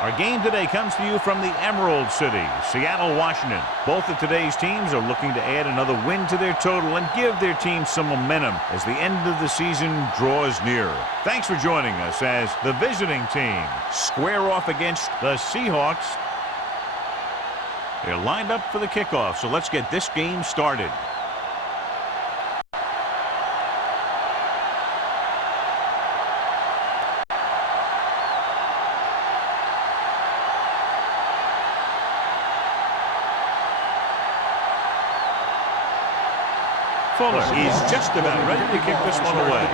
Our game today comes to you from the Emerald City, Seattle, Washington. Both of today's teams are looking to add another win to their total and give their team some momentum as the end of the season draws nearer. Thanks for joining us as the visiting team square off against the Seahawks. They're lined up for the kickoff, so let's get this game started. Fuller is just about ready to kick this one away.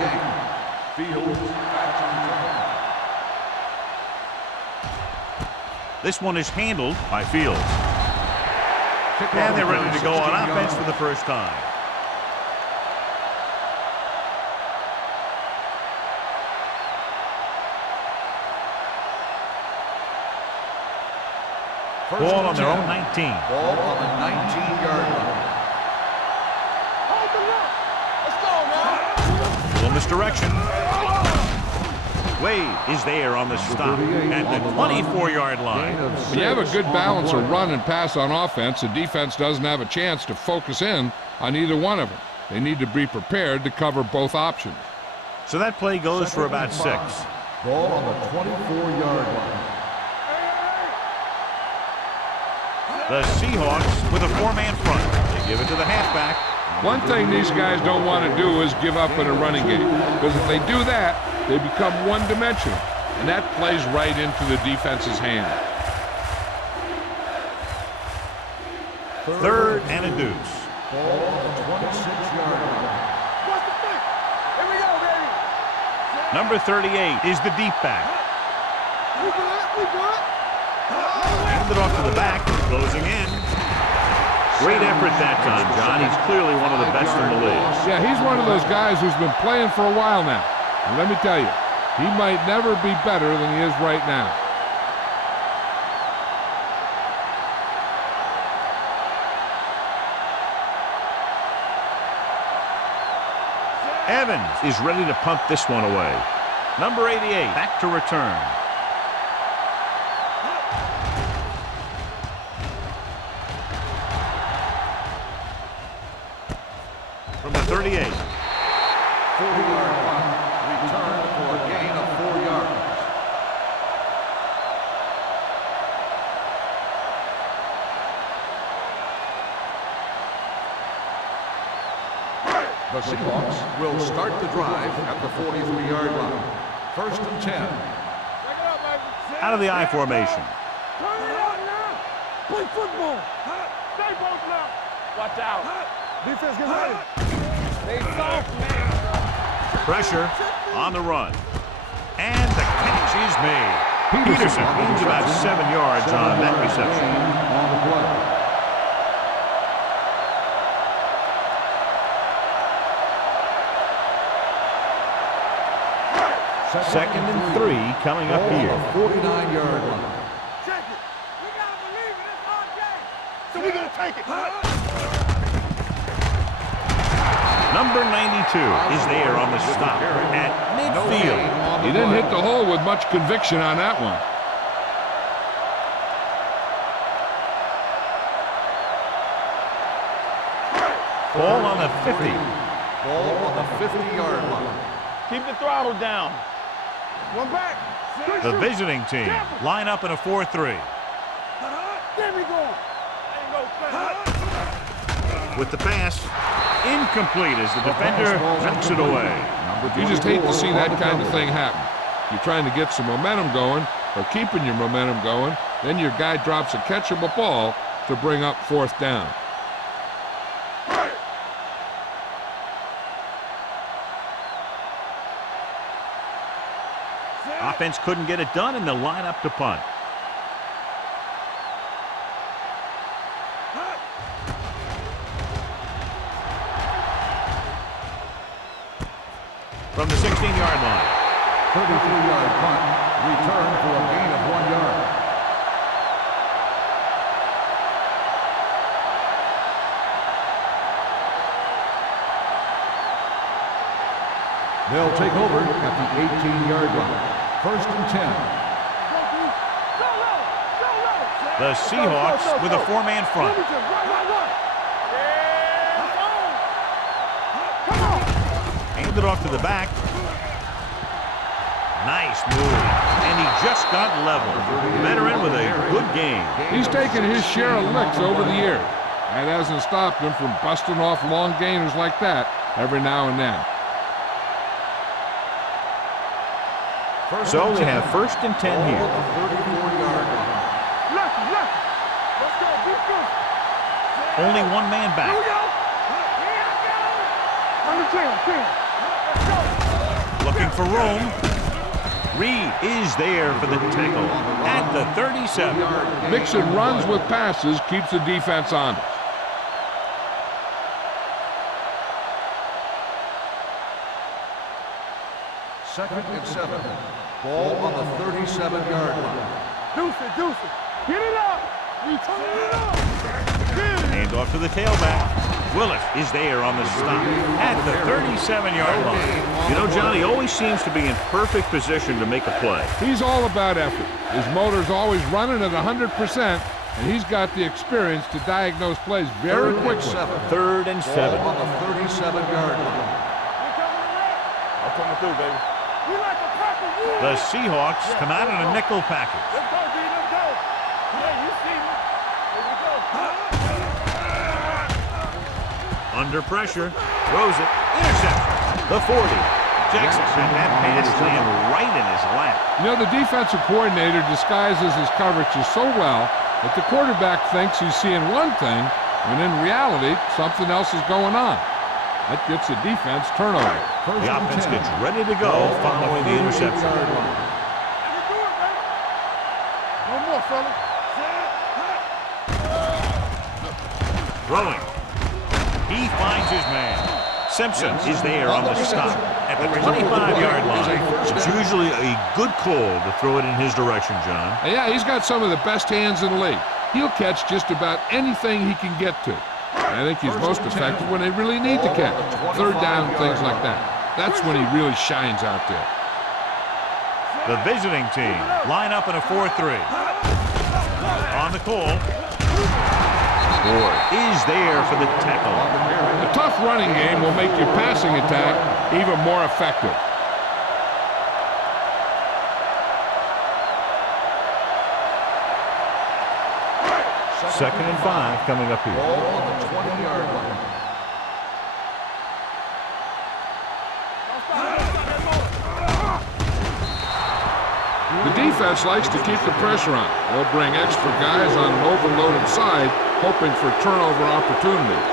This one is handled by Fields. And they're ready to go on offense for the first time. Ball on their own 19. Ball on the 19-yard line. Misdirection. Wade is there on the stop at the 24-yard line. When you have a good balance of run and pass on offense, the defense doesn't have a chance to focus in on either one of them. They need to be prepared to cover both options. So that play goes for about 6. Ball on the 24-yard line. The Seahawks with a 4-man front. They give it to the halfback. One thing these guys don't want to do is give up in a running game, because if they do that, they become one-dimensional, and that plays right into the defense's hand. Third and a deuce. Ball on the 26-yard line. Here we go, baby. Number 38 is the deep back. We good. Handed off to the back, closing in. Great effort that time, John. He's clearly one of the best in the league. Yeah, he's one of those guys who's been playing for a while now. And let me tell you, he might never be better than he is right now. Evans is ready to punt this one away. Number 88 back to return. From the 38. 40-yard punt. Return for a gain of 4 yards. The Seahawks will start the drive at the 43-yard line. 1st and 10. Out of the I formation. Turn it up now. Play football. Stay both now. Watch out. Defense get ready. Stay soft, man. Pressure on the run. And the catch is made. Peterson gains about 7 yards on that reception. On the play. Second and 3 coming up here. 49-yard line. Check it. We gotta believe it. It's our game. So we gonna take it. Number 92 is there on the stop at midfield. He didn't hit the hole with much conviction on that one. Ball on the 50. Ball on the 50-yard line. Keep the throttle down. One back. The visiting team line up in a 4-3. There we go. With the pass, incomplete as the defender knocks it away. You just hate to see that kind of thing happen. You're trying to get some momentum going, or keeping your momentum going, then your guy drops a catchable ball to bring up 4th down. Offense couldn't get it done, and they'll line up to punt. From the 16-yard line. 33-yard punt. Return for a gain of 1 yard. They'll take over at the 18-yard line. 1st and 10. The Seahawks with a four-man front. Hand it off to the back. Nice move. And he just got level. Veteran with a good game. He's taken his share of licks over the years. That hasn't stopped him from busting off long gainers like that every now and then. So they have 1st and 10 here. Only one man back. Looking for room. Reed is there for the tackle at the 37. Mixing runs with passes keeps the defense honest. Second and 7. Ball on the 37-yard line. Deuce it. Get it up. Return it up. Hand off to the tailback. Willis is there on the stop at the 37-yard line. You know, Johnny always seems to be in perfect position to make a play. He's all about effort. His motor's always running at 100%, and he's got the experience to diagnose plays very quickly. 3rd and 7. Ball on the 37-yard line. I'm coming through, baby. The Seahawks come out in a nickel package. Let's go, D. Let's go. Yeah, you see me. Here we go. Under pressure. Throws it. Interception. The 40. Jackson had that pass land right in his lap. You know, the defensive coordinator disguises his coverages so well that the quarterback thinks he's seeing one thing, when in reality, something else is going on. That gets the defense turnover. The offense gets ready to go following the interception. No more, fella. Throwing. He finds his man. Simpson is there on the stop at the 25-yard line. It's usually a good call to throw it in his direction, John. Yeah, he's got some of the best hands in the league. He'll catch just about anything he can get to. I think he's most effective when they really need to catch. 3rd down, things like that. That's when he really shines out there. The visiting team line up in a 4-3. On the call. Ford is there for the tackle. A tough running game will make your passing attack even more effective. Second and 5 coming up here. Ball on the 20-yard line. The defense likes to keep the pressure on. They'll bring extra guys on an overloaded side, hoping for turnover opportunities.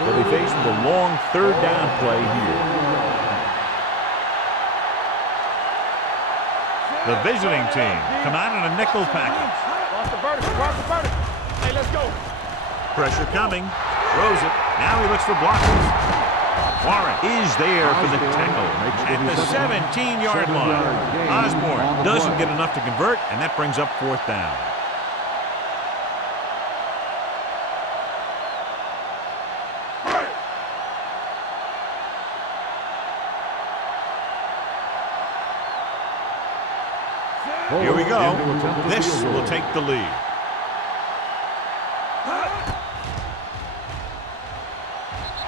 They'll be faced with a long 3rd down play here. The visiting team come out in a nickel package. Cross the vertical. Hey, let's go. Pressure coming. Throws it. Now he looks for blockers. Warren is there for the tackle at the 17-yard line. Osborne doesn't get enough to convert, and that brings up 4th down. Here we go. This will take the lead.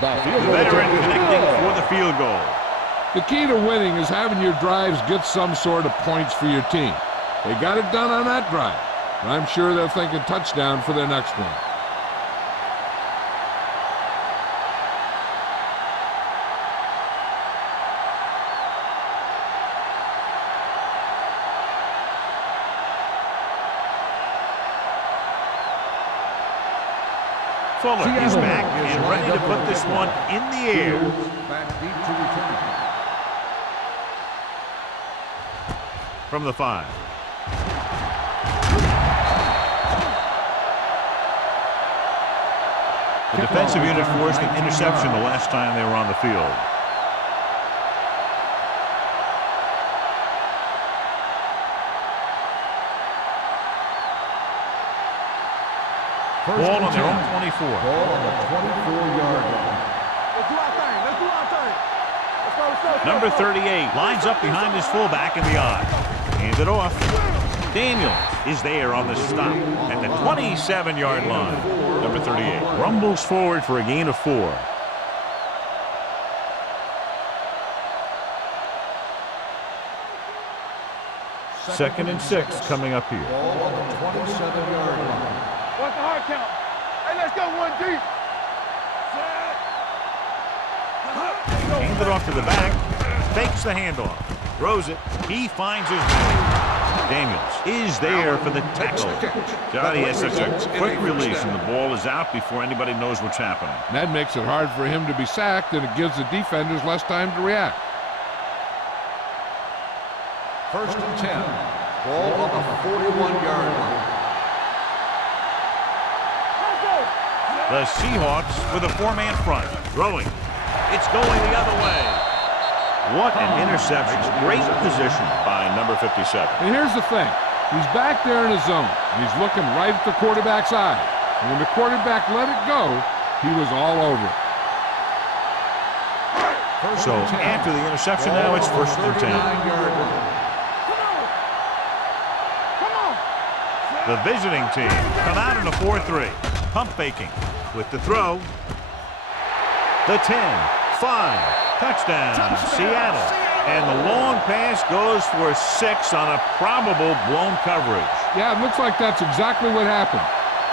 The veteran connecting for the field goal. The key to winning is having your drives get some sort of points for your team. They got it done on that drive, but I'm sure they're thinking touchdown for their next one. Fuller is back and ready to put this one in the air. Back deep to return. From the 5. The defensive unit forced an interception the last time they were on the field. Ball on their own 24. Ball on the 24-yard line. Let's do our thing. Let's do our thing. Let's go. Number Number 38 lines up behind his fullback in the I. Hands it off. Daniels is there on the stop at the 27-yard line. Number 38 rumbles forward for a gain of 4. Second and 6 coming up here. Ball on the 27-yard line. What's the hard count? Hey, let's go one deep. Hands it off to the back. Fakes the handoff. Throws it. He finds his man. Daniels is there for the tackle. God, he has such a quick release, and the ball is out before anybody knows what's happening. And that makes it hard for him to be sacked, and it gives the defenders less time to react. First and 10. Ball on the 41-yard line. The Seahawks with a 4-man front. Throwing. It's going the other way. What an interception. Great position by number 57. And here's the thing. He's back there in his zone. He's looking right at the quarterback's eye. And when the quarterback let it go, he was all over it. So after the interception now, it's first and 10. The visiting team come out in a 4-3. Pump faking with the throw. The 10, 5, touchdown, Seattle. And the long pass goes for 6 on a probable blown coverage. Yeah, it looks like that's exactly what happened.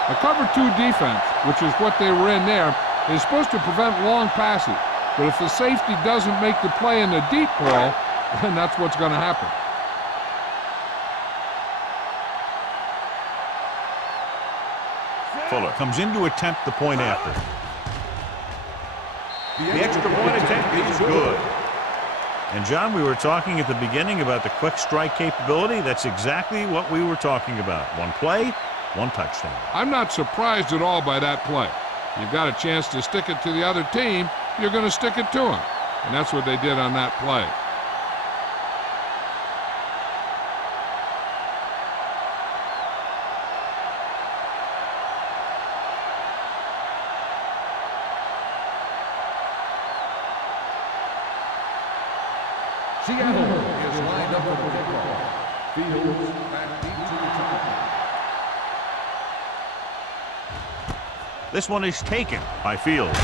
A cover 2 defense, which is what they were in there, is supposed to prevent long passes. But if the safety doesn't make the play in the deep ball, then that's what's going to happen. Fuller comes in to attempt the point after. The extra point attempt is good. And, John, we were talking at the beginning about the quick strike capability. That's exactly what we were talking about. One play, one touchdown. I'm not surprised at all by that play. You've got a chance to stick it to the other team, you're going to stick it to them. And that's what they did on that play. Seattle is lined up for the kickoff. Fields back deep to return. This one is taken by Fields.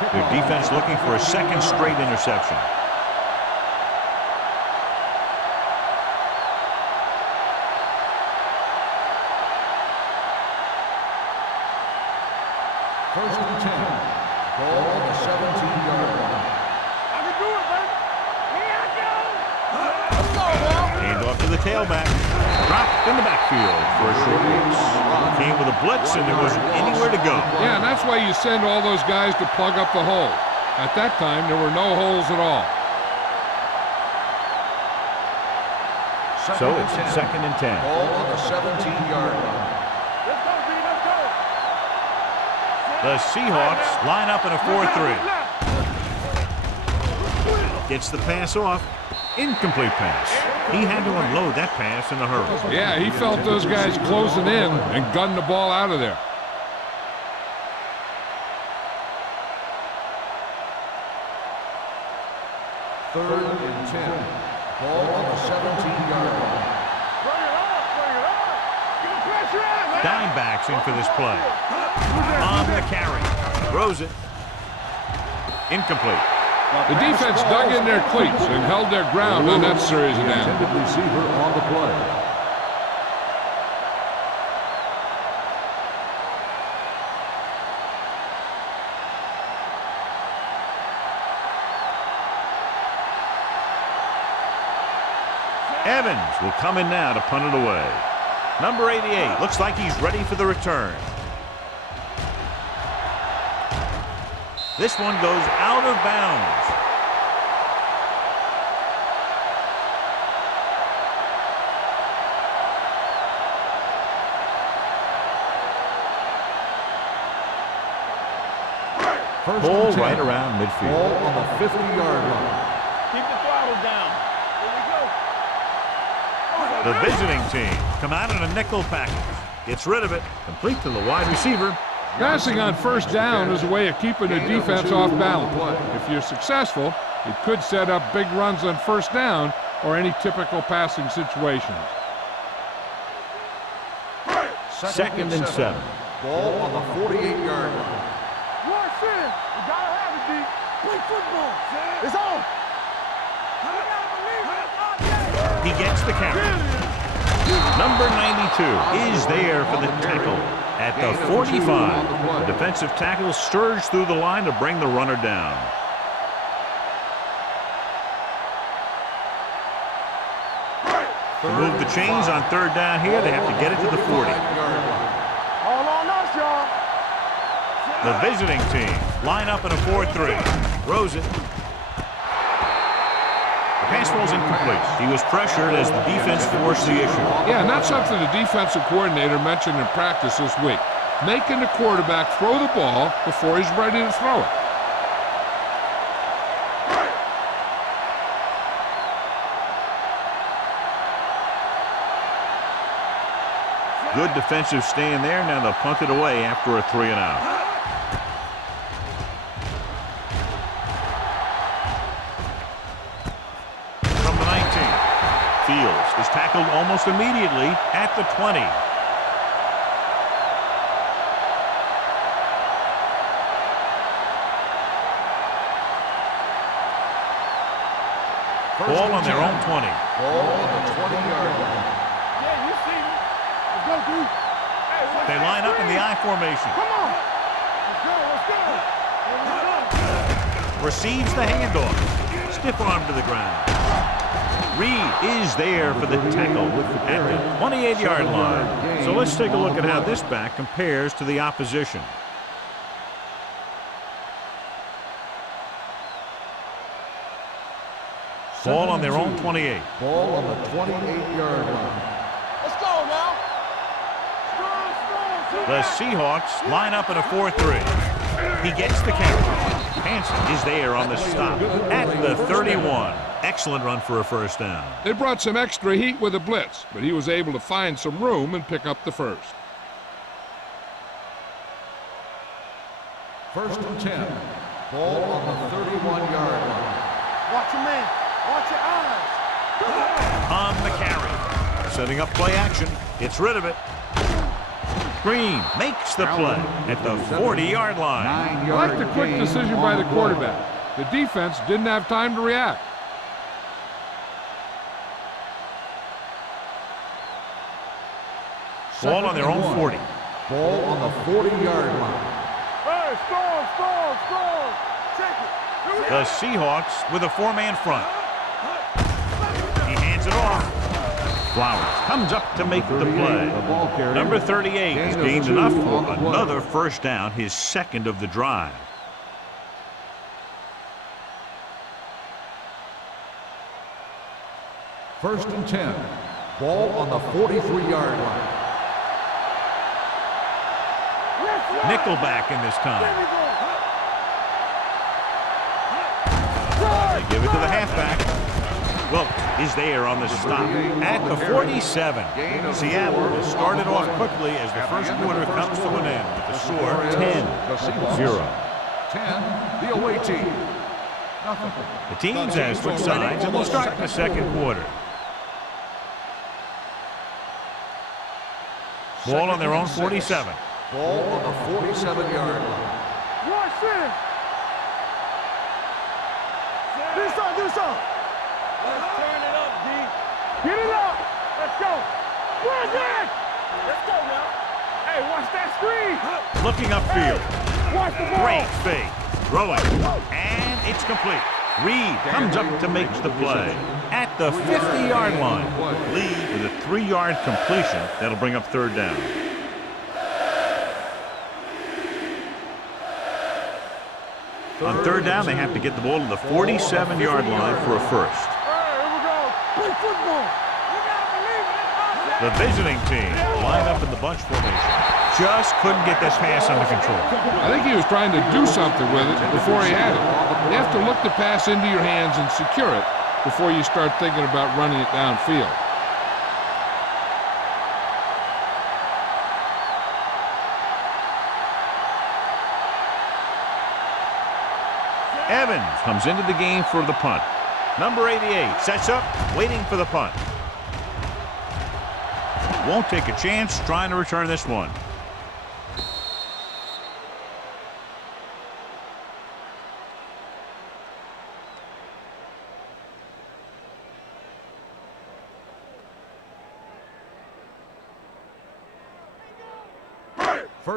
Their defense looking for a second straight interception. First and 10. Ball on the 17-yard line. I can do it, man. Here I go. Hand off to the tailback. Dropped in the backfield for a short loss. Came with a blitz, and there wasn't anywhere to go. Yeah, and that's why you send all those guys to plug up the hole. At that time, there were no holes at all. So it's second and 10. Ball on the 17-yard line. Let's go, B. Let's go. The Seahawks line up in a 4-3. Gets the pass off. Incomplete pass. He had to unload that pass in a hurry. Yeah, he felt those guys closing in and gunned the ball out of there. Third and 10. Ball on the 17-yard line. Bring it on. Bring it on. Get the pressure out, man. Dimebacks in for this play. On the carry. Throws it. Incomplete. The defense dug in their cleats and held their ground on that series of downs. Intended receiver on the play. Evans will come in now to punt it away. Number 88 looks like he's ready for the return. This one goes out of bounds. Ball right around midfield. Ball on the 50-yard line. Keep the throttle down. Here we go. The visiting team come out in a nickel package. Gets rid of it. Complete to the wide receiver. Passing on first down is a way of keeping the defense off balance. If you're successful, It could set up big runs on first down or any typical passing situations. Second and 7. Ball on the 48-yard line. Watch it. You gotta have it, D. Play football. It's on. He gets the carry. Number 92 is there for the tackle at the 45. The defensive tackle surged through the line to bring the runner down. To move the chains on third down here, they have to get it to the 40. All on us, y'all. The visiting team line up in a 4-3. Throws it. The pass falls incomplete. He was pressured as the defense forced the issue. Yeah, and that's something the defensive coordinator mentioned in practice this week. Making the quarterback throw the ball before he's ready to throw it. Good defensive stand there. Now they'll punt it away after a 3-and-out. From the 19. Fields is tackled almost immediately at the 20. Ball on their own 20. Ball on the 20-yard line. Yeah, you see me. Let's go, D. Hey, what's They that line up in the screen? I formation. Come on. Let's go. Receives the handoff. Stiff arm to the ground. Reed is there for the tackle at the 28-yard line. So let's take a look at how this back compares to the opposition. Ball on their own 28. Ball on the 28-yard line. Let's go now. The Seahawks line up in a 4-3. He gets the carry. Hansen is there on the stop at the 31. Excellent run for a first down. They brought some extra heat with a blitz, but he was able to find some room and pick up the first. 1st and 10. Ball on the 31-yard line. Watch your man. Watch your eyes. On the carry. Setting up play action. Gets rid of it. Green makes the play at the 40-yard line. I like the quick decision by the quarterback. The defense didn't have time to react. Ball on their own 40. Ball on the 40-yard line. Hey, score. Check it. The Seahawks with a 4-man front. He hands it off. Flowers comes up to make the play. Number 38 has gained enough for another first down, his second of the drive. First and 10. Ball on the 43-yard line. Nickelback in this time. They give it to the halfback. Wilt is there on the stop at the 47. Seattle has started off quickly as the first quarter comes to an end with the score 10-0. 10, the away team. Nothing. The teams have switched sides and will start the second quarter. Ball on their own 47. Ball on the 47-yard line. Watch this. Do something. Let's turn it up, D. Get it up. Let's go. Where's it? Let's go now. Hey, watch that screen. Looking upfield. Watch the ball. Great fake. Throwing. And it's complete. Reed comes up to make the play at the 50-yard line. Lee with a 3-yard completion. That'll bring up third down. On third down, they have to get the ball to the 47-yard line for a first. Hey, here we go. Play football. You gotta believe it. The visiting team line up in the bunch formation. Just couldn't get that pass under control. I think he was trying to do something with it before he had it. You have to look the pass into your hands and secure it before you start thinking about running it downfield. Evans comes into the game for the punt. Number 88 sets up, waiting for the punt. Won't take a chance trying to return this one.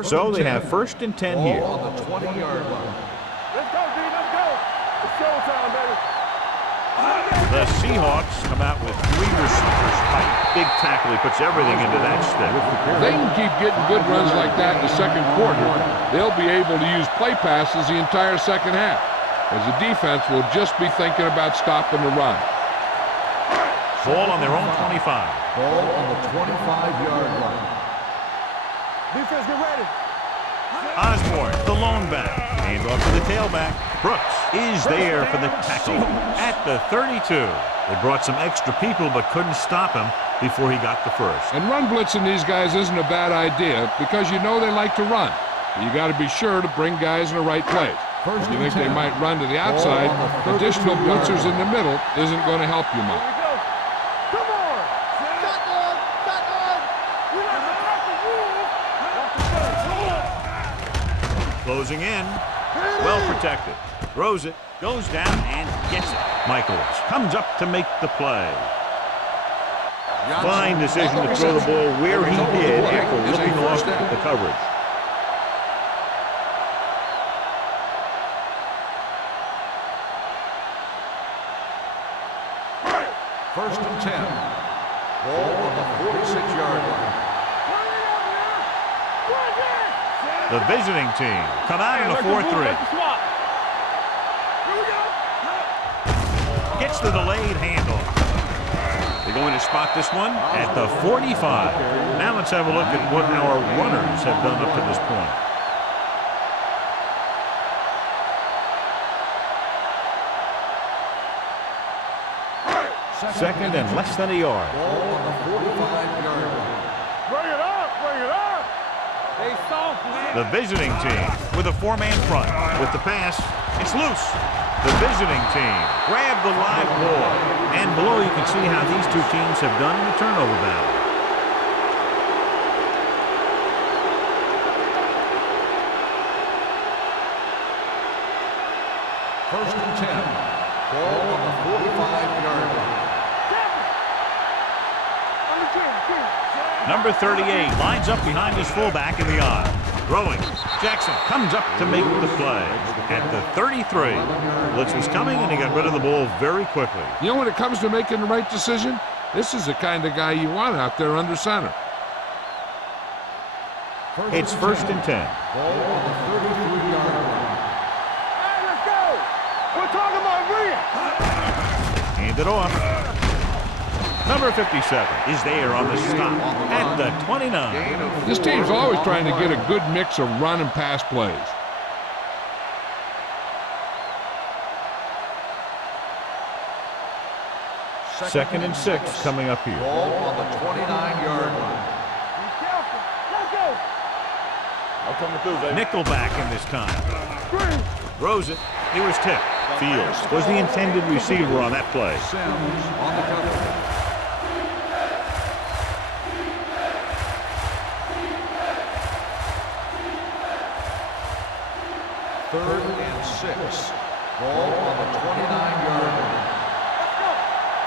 So they have 1st and 10 here. On the 20-yard line. Let's go, D. Let's go. It's showtime, baby. The Seahawks come out with 3 receivers tight. Big tackle. He puts everything into that step. If they can keep getting good runs like that in the second quarter, they'll be able to use play passes the entire second half, as the defense will just be thinking about stopping the run. Ball on their own 25. Ball on the 25-yard line. Defense, get ready. Osborne, the lone back. Hands off to the tailback. Brooks is there for the tackle at the 32. They brought some extra people but couldn't stop him before he got the first. And run blitzing these guys isn't a bad idea because you know they like to run. You got to be sure to bring guys in the right place. If you think they might run to the outside, additional blitzers in the middle isn't going to help you much. Come on. Shotgun. Shotgun. We like to cut the rules. Closing in. Well protected. Throws it. Goes down and gets it. Michaels comes up to make the play. Fine decision to throw the ball where he did after looking off at the coverage. First and 10. Ball on the 46-yard line. The visiting team come out in a 4-3. Gets the delayed handoff. They're going to spot this one at the 45. Now let's have a look at what our runners have done up to this point. Second and less than a yard. Ball on the 45-yard line. Bring it up. Bring it up. They soft, man. The visiting team with a 4-man front. With the pass, it's loose. The visiting team grabbed the live ball. And below you can see how these two teams have done in the turnover battle. First and 10. Ball on the 45-yard line. Number 38 lines up behind his fullback in the I. Throwing. Jackson comes up to make the play at the 33. Blitz was coming, and he got rid of the ball very quickly. You know, when it comes to making the right decision, this is the kind of guy you want out there under center. It's first and 10. Ball on the 33-yard line. Hey, let's go. We're talking about Rhea. Hand it off. Number 57 is there on the stop at the 29. This team's always trying to get a good mix of run and pass plays. Second and 6 coming up here. Ball on the 29-yard line. Be careful. Let's go. I'm coming through, baby. Nickelback in this time. Screen. Throws it. He was tipped. Fields was the intended receiver on that play. Sims on the cover. Third and 6. Ball on the 29-yard line. Let's go.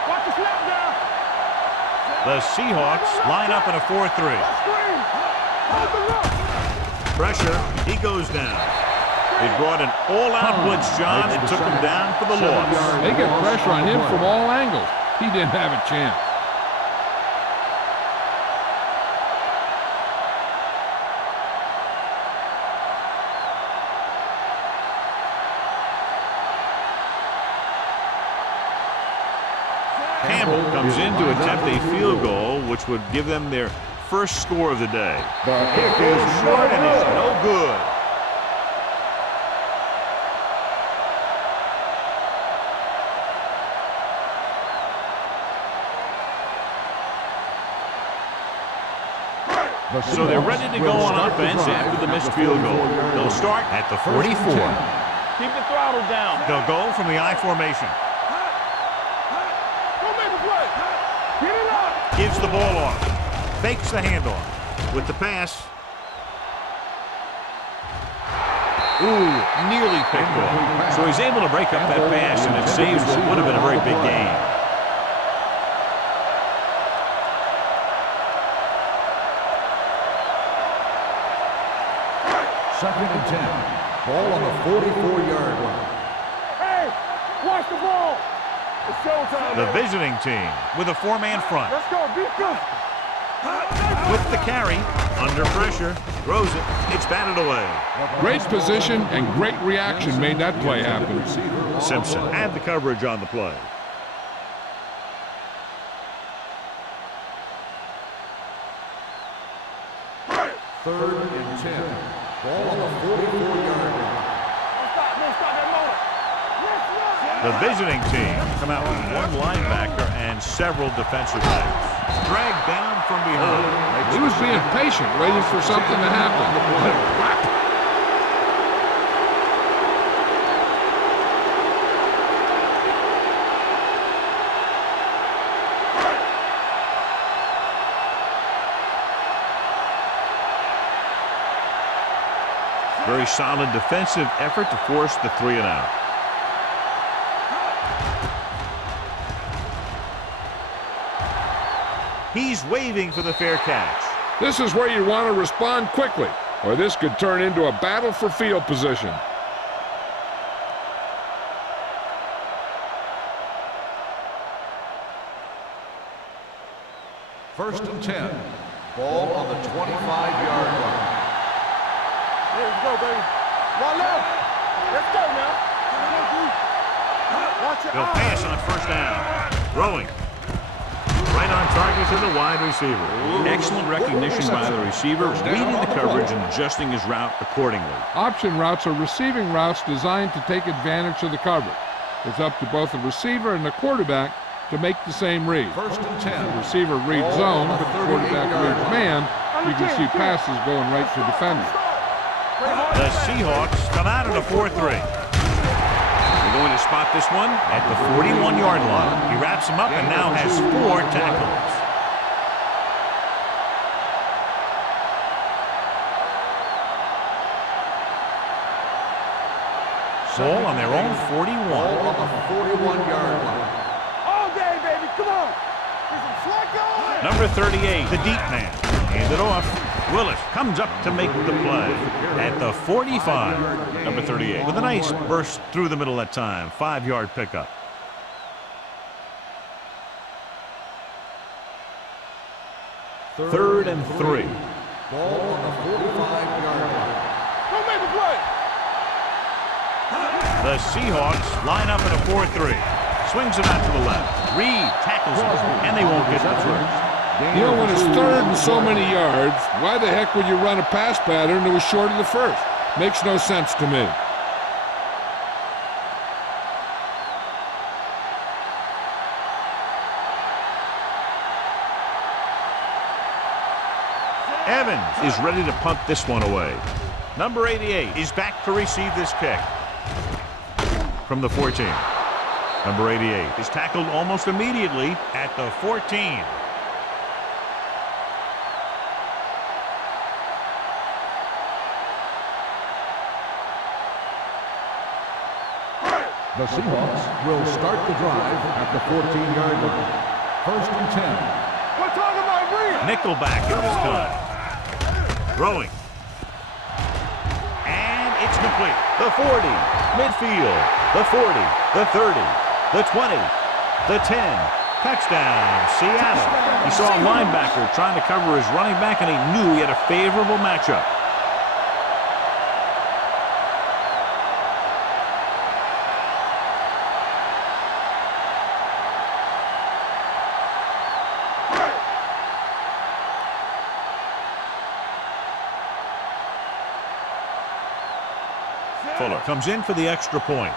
Watch the snap down. The Seahawks line up in a 4-3. Screen. Hold the look. Pressure. He goes down. They brought an all-out blitz, John, and took him down for the loss. They get pressure on him from all angles. He didn't have a chance. Campbell comes in to attempt a field goal, which would give them their first score of the day. The kick is short and it's no good. So they're ready to go on offense after the missed field goal. They'll start at the 44. Keep the throttle down. They'll go from the I formation. Go make a play. Get it up. Gives the ball off. Fakes the handoff. With the pass. Ooh, nearly picked off. So he's able to break up that pass, and it saves what would have been a very big gain. Second and 10. Ball on the 44-yard line. Hey, watch the ball. It's showtime. The visiting team with a four-man front. Let's go. Beat them. With the carry, under pressure, throws it. It's batted away. Great position and great reaction made that play happen. Simpson had the coverage on the play. Third and 10. Ball on the 44-yard line. Don't stop that motor. The visiting team come out with one linebacker and several defensive backs. Dragged down from behind. He was being patient, waiting for something to happen. Very solid defensive effort to force the 3-and-out. He's waving for the fair catch. This is where you want to respond quickly, or this could turn into a battle for field position. First and 10. Ball on the 25-yard line. Let's go, baby. One left. Let's go now. Watch it. They'll pass on first down. Throwing. Right on target to the wide receiver. Excellent recognition by the receiver, reading the coverage and adjusting his route accordingly. Option routes are receiving routes designed to take advantage of the coverage. It's up to both the receiver and the quarterback to make the same read. First and 10. The receiver reads zone, but the quarterback reads man. You can see passes going right to defenders. The Seahawks come out in a 4-3. They're going to spot this one at the 41-yard line. He wraps him up and now has 4 tackles. Ball on their own 41. Ball on the 41-yard line. All day, baby. Come on. There's some slack going. Number 38, the deep man. Hand it off. Willis comes up to make the play at the 45. Number 38 with a nice burst through the middle that time. 5-yard pickup. Third and 3. Ball on the 45-yard line. Don't make a play. The Seahawks line up in a 4-3. Swings it out to the left. Reed tackles it, and they won't get the first. You know, when it's third and so many yards, why the heck would you run a pass pattern that was short of the first? Makes no sense to me. Evans is ready to punt this one away. Number 88 is back to receive this kick from the 14. Number 88 is tackled almost immediately at the 14. The Seahawks will start the drive at the 14-yard line. First and 10. We're talking about Reed. Nickelback it was done. Throwing. And it's complete. The 40. Midfield. The 40. The 30. The 20. The 10. Touchdown, Seattle. He saw a linebacker trying to cover his running back, and he knew he had a favorable matchup. Fuller comes in for the extra point.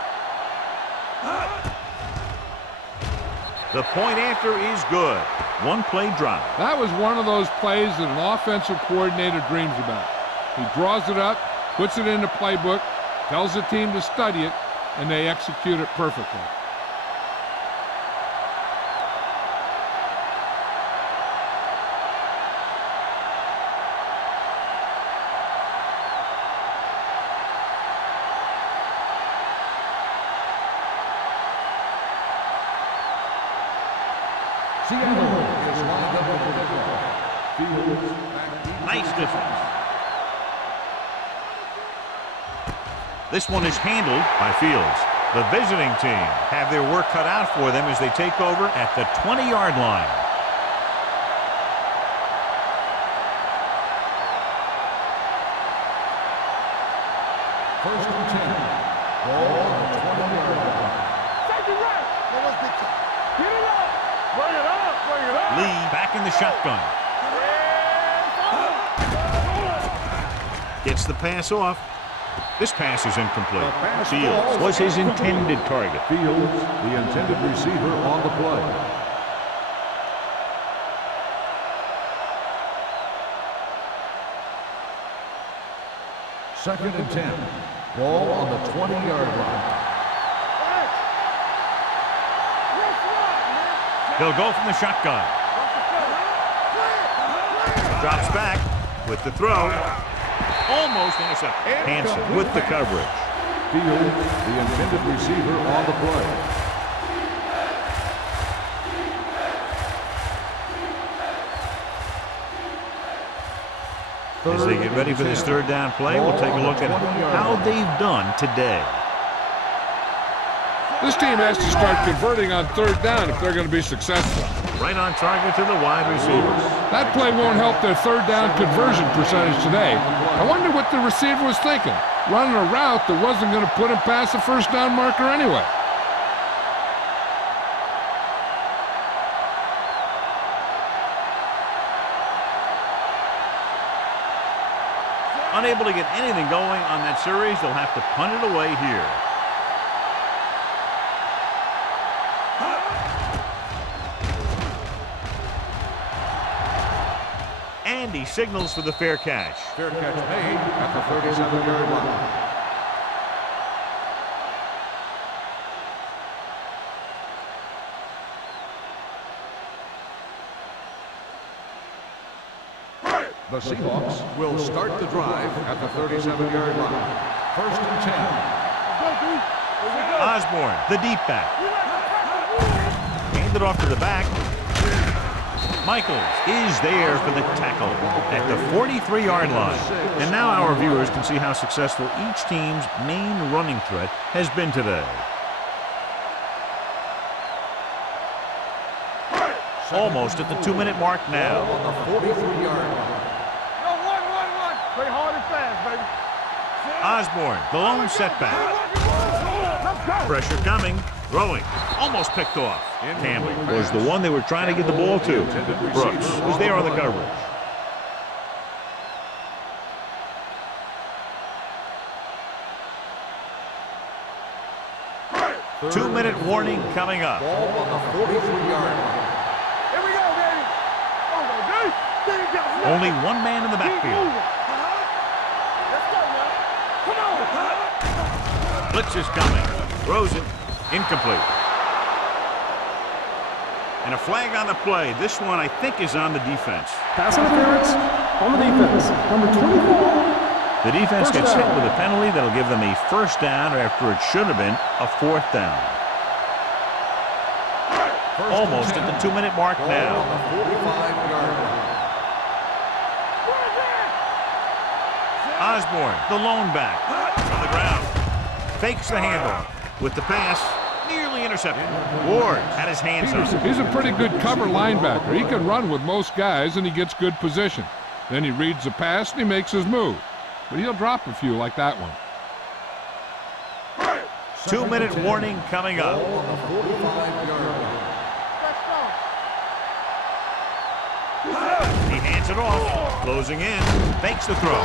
The point after is good. One play drive. That was one of those plays that an offensive coordinator dreams about. He draws it up, puts it in the playbook, tells the team to study it, and they execute it perfectly. Seattle is lined up for the kickoff. Fields back deep. Nice defense. This one is handled by Fields. The visiting team have their work cut out for them as they take over at the 20-yard line. First and 10. Ball on the 20-yard line. Take it right. Get it up. Bring it up. Bring it up. Lee back in the shotgun. Gets the pass off. This pass is incomplete. Fields was his intended target. Fields, the intended receiver on the play. Second and 10. Ball on the 20-yard line. He'll go from the shotgun. Drops back with the throw. Almost intercepted. Hanson with the coverage. Fields, the intended receiver on the play. As they get ready for this third down play, we'll take a look at how they've done today. This team has to start converting on third down if they're going to be successful. Right on target to the wide receiver. That play won't help their third down conversion percentage today. I wonder what the receiver was thinking, running a route that wasn't going to put him past the first down marker anyway. Unable to get anything going on that series, they'll have to punt it away here. And he signals for the fair catch. Fair catch made at the 37-yard line. The Seahawks will start the drive at the 37-yard line. First and 10. Osborne, the deep back. Handed off to the back. Michaels is there for the tackle at the 43-yard line. And now our viewers can see how successful each team's main running threat has been today. Almost at the 2-minute mark now. On the 43-yard line. Play hard and fast, baby. Osborne, the lone setback. Pressure coming, throwing, almost picked off. Campbell was the one they were trying to get the ball to. Brooks was there on the coverage. Two-minute warning coming up. Ball on the 43-yard line. Here we go, baby. Only one man in the backfield. Blitz is coming. Throws it. Incomplete. And a flag on the play. This one, I think, is on the defense. Pass interference on the defense. Number 24. The defense gets hit with a penalty that'll give them a first down after it should have been a fourth down. Almost at the 2-minute mark now. On the 45-yard line. Osborne, the lone back. On the ground. Fakes the handoff. With the pass, nearly intercepted. Ward had his hands on it. He's a pretty good cover linebacker. He can run with most guys, and he gets good position. Then he reads the pass, and he makes his move. But he'll drop a few like that one. 2-minute warning coming up. Ball on the 45-yard line. He hands it off. Closing in. Fakes the throw.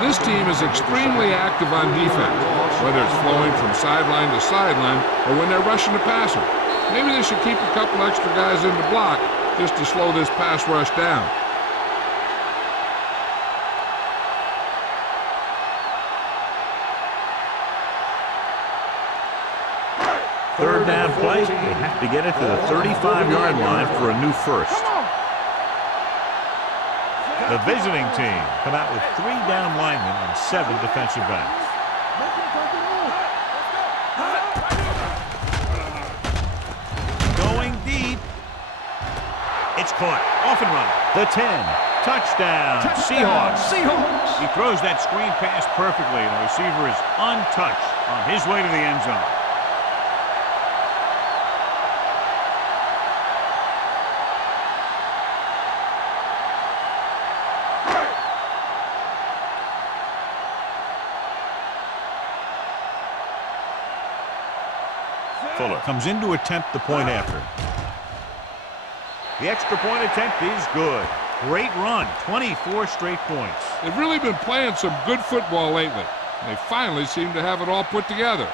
This team is extremely active on defense, whether it's flowing from sideline to sideline or when they're rushing the passer. Maybe they should keep a couple extra guys in the block just to slow this pass rush down. Third down play, they have to get it to the 35-yard line for a new first. The visiting team come out with 3 down linemen and 7 defensive backs. Going deep. It's caught. Off and running. The 10. Touchdown. Seahawks. He throws that screen pass perfectly, and the receiver is untouched on his way to the end zone. Fuller comes in to attempt the point after. The extra point attempt is good. Great run, 24 straight points. They've really been playing some good football lately. They finally seem to have it all put together.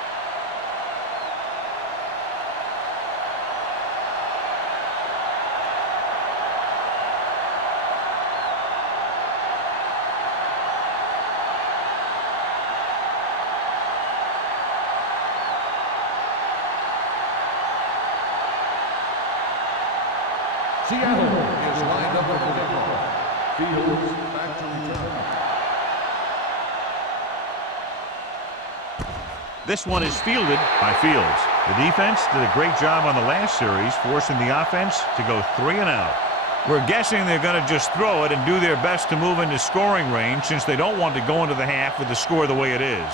Seattle is lined up for the kickoff. Fields back to return. This one is fielded by Fields. The defense did a great job on the last series, forcing the offense to go 3 and out. We're guessing they're going to just throw it and do their best to move into scoring range, since they don't want to go into the half with the score the way it is.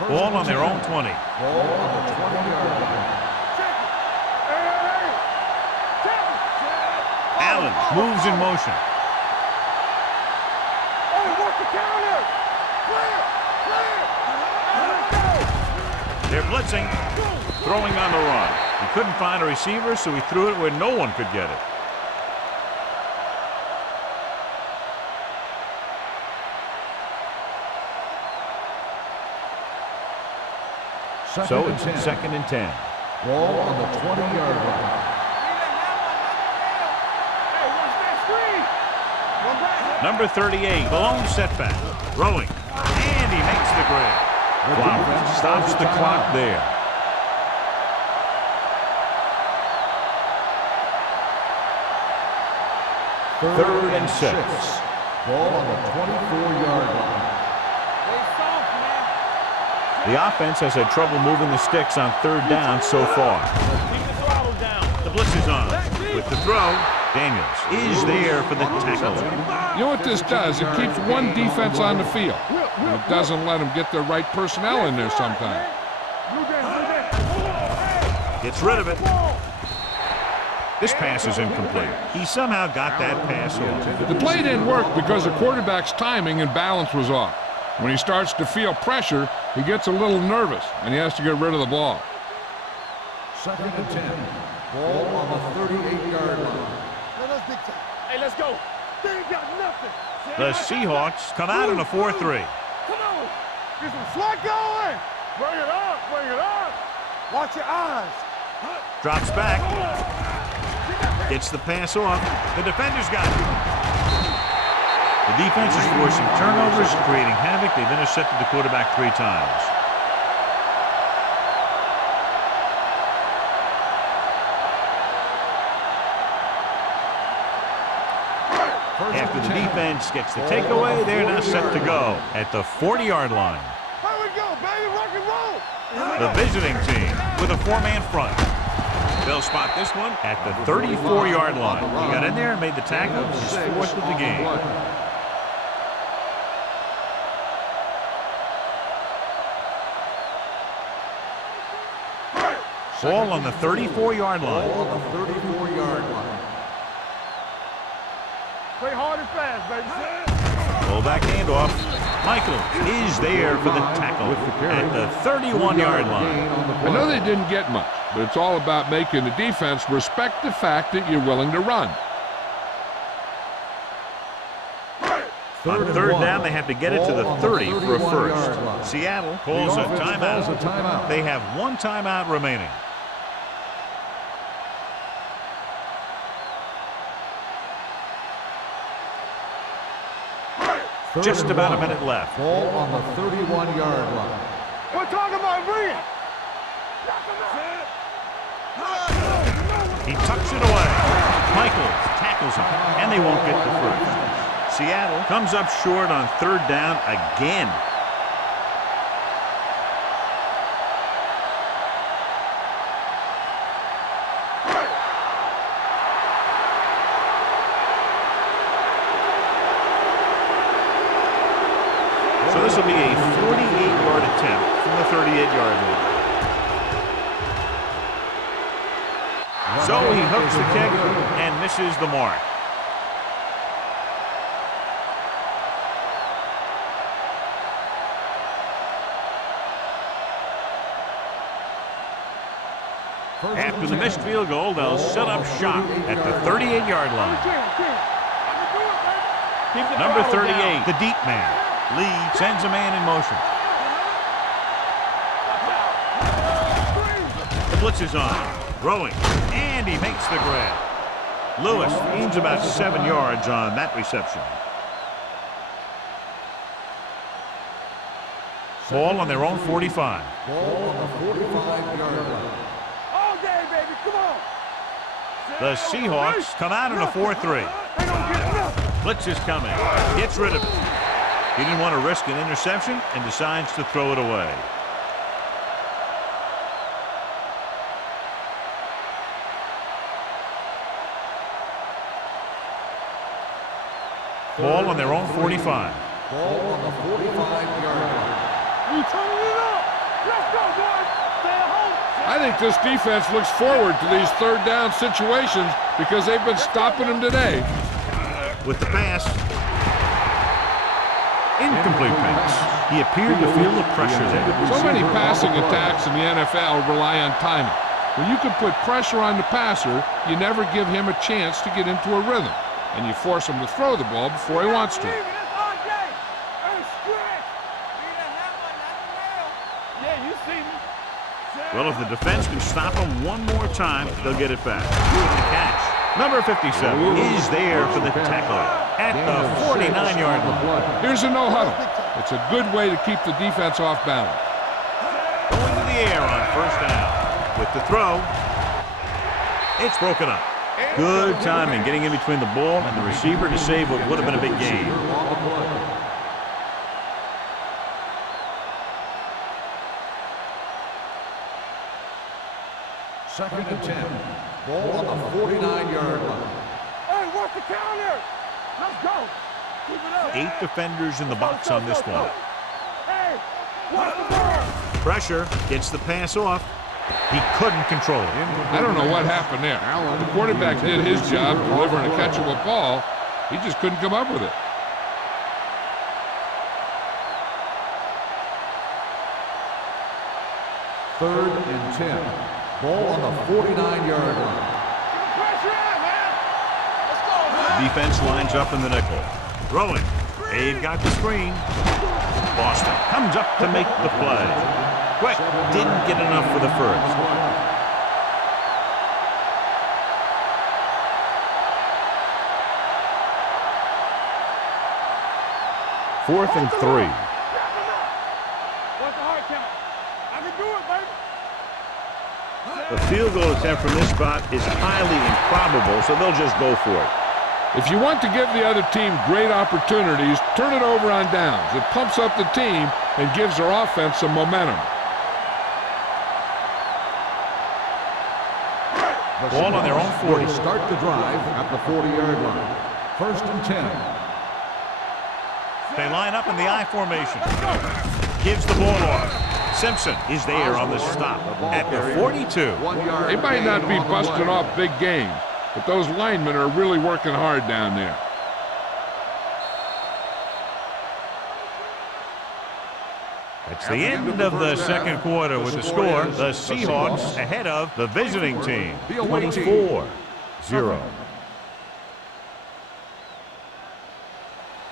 Ball on their own 20. Ball on the 20-yard line. Allen moves in motion. They're blitzing, throwing on the run. He couldn't find a receiver, so he threw it where no one could get it. So it's 2nd and 10. Ball on the 20-yard line. Number 38, lone setback, throwing, and he makes the grab. Flowers stops the clock there. Third and 6. Ball on the 24-yard line. The offense has had trouble moving the sticks on 3rd down so far. The blitz is on. With the throw, Daniels is there for the tackle. You know what this does? It keeps one defense on the field. And it doesn't let them get the right personnel in there sometimes. Gets rid of it. This pass is incomplete. He somehow got that pass off. The play didn't work because the quarterback's timing and balance was off. When he starts to feel pressure, he gets a little nervous, and he has to get rid of the ball. 2nd and 10. Ball on the 38-yard line. Hey, let's go. They ain't got nothing. The Seahawks come out in a 4-3. Come on. Get some sweat going. Bring it up. Bring it up. Watch your eyes. Drops back. Gets the pass off. The defender's got it. The defense is forcing turnovers, creating havoc. They've intercepted the quarterback 3 times. After the defense gets the takeaway, they're now set to go at the 40-yard line. Here we go, baby. Rock and roll. The visiting team with a 4-man front. They'll spot this one at the 34-yard line. He got in there and made the tackle. His 4th of the game. Ball on the 34-yard line. Ball on the 34-yard line. Play hard and fast, baby. Fullback handoff. Michael is there for the tackle at the 31-yard line. I know they didn't get much, but it's all about making the defense respect the fact that you're willing to run. On 3rd down, they have to get it to the 30 for a first. Seattle calls a timeout. They have 1 timeout remaining. Just about a minute left. Ball on the 31-yard line. We're talking about bring it. He tucks it away. Michaels tackles him, and they won't get the first. Seattle comes up short on third down again. So this will be a 48-yard attempt from the 38-yard line. So he hooks the kick and misses the mark. After the missed field goal, they'll set up shop at the 38-yard line. Number 38, the deep man. Lee sends a man in motion. The blitz is on. Throwing, and he makes the grab. Lewis gains about 7 yards on that reception. Ball on their own 45. Ball on the 45-yard line. All day, baby, come on. The Seahawks come out in a 4-3. Blitz is coming. Gets rid of it. He didn't want to risk an interception and decides to throw it away. Ball on their own 45. Ball on the 45-yard line. You turning it up. Let's go, boys. Stay at home. I think this defense looks forward to these third down situations because they've been stopping them today. With the pass. Incomplete pass. He appeared to feel the pressure there. So many passing attacks in the NFL rely on timing. When you can put pressure on the passer, you never give him a chance to get into a rhythm. And you force him to throw the ball before he wants to. Well, if the defense can stop him one more time, they'll get it back. The catch. Number 57 is there for the tackle at the 49-yard line. Here's a no huddle. It's a good way to keep the defense off balance. Going to the air on first down. With the throw, it's broken up. Good timing getting in between the ball and the receiver to save what would have been a big gain. Second and 10. Ball on the 49-yard line. Hey, what's the counter? Let's go. Keep it up. 8 defenders in the box on this one. Hey, what's the ball? Pressure gets the pass off. He couldn't control it. I don't know what happened there. The quarterback did his job delivering a catchable ball. He just couldn't come up with it. Third and 10. Ball on the 49-yard line. Pressure out, man. Let's go, man. Defense lines up in the nickel. Throwing. They've got the screen. Boston comes up to make the play. Quick, didn't get enough for the first. Fourth and 3. What's the hard count? I can do it, baby. The field goal attempt from this spot is highly improbable, so they'll just go for it. If you want to give the other team great opportunities, turn it over on downs. It pumps up the team and gives their offense some momentum. Ball on their own 40. Start the drive at the 40-yard line. First and 10. They line up in the I formation. Gives the ball off. Simpson is there on the stop at the 42. They might not be busting off big games, but those linemen are really working hard down there. It's the end of the second quarter with the score. The Seahawks ahead of the visiting team, 24-0.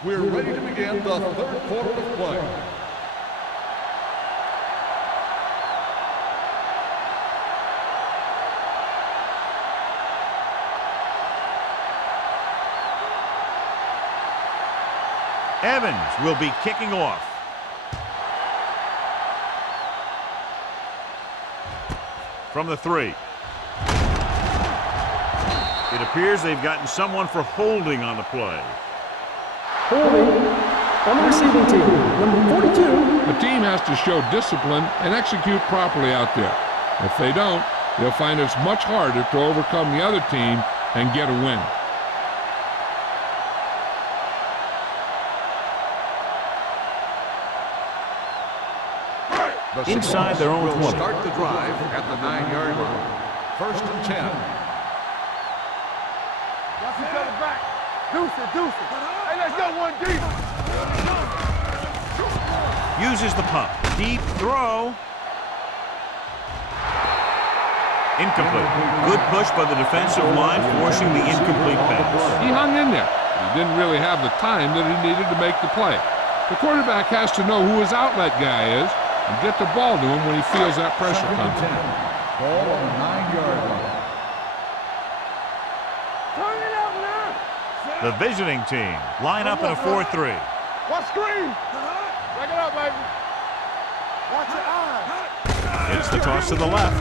We're ready to begin the third quarter of play. Evans will be kicking off. from the 3. It appears they've gotten someone for holding on the play. Holding on the receiving team, number 42. The team has to show discipline and execute properly out there. If they don't, they'll find it's much harder to overcome the other team and get a win. Inside their own 20. Start the drive at the 9-yard line. 1st and 10. Watch each other back. Deuce it. Hey, let's go, 1 deep. Uses the pump. Deep throw. Incomplete. Good push by the defensive line, forcing the incomplete pass. He hung in there. He didn't really have the time that he needed to make the play. The quarterback has to know who his outlet guy is and get the ball to him when he feels that pressure coming. Ball on the 9-yard line. Turn it up now. The visiting team line up in a 4-3. Watch screen. Back it up, baby. Watch your eyes. It's the toss to the left.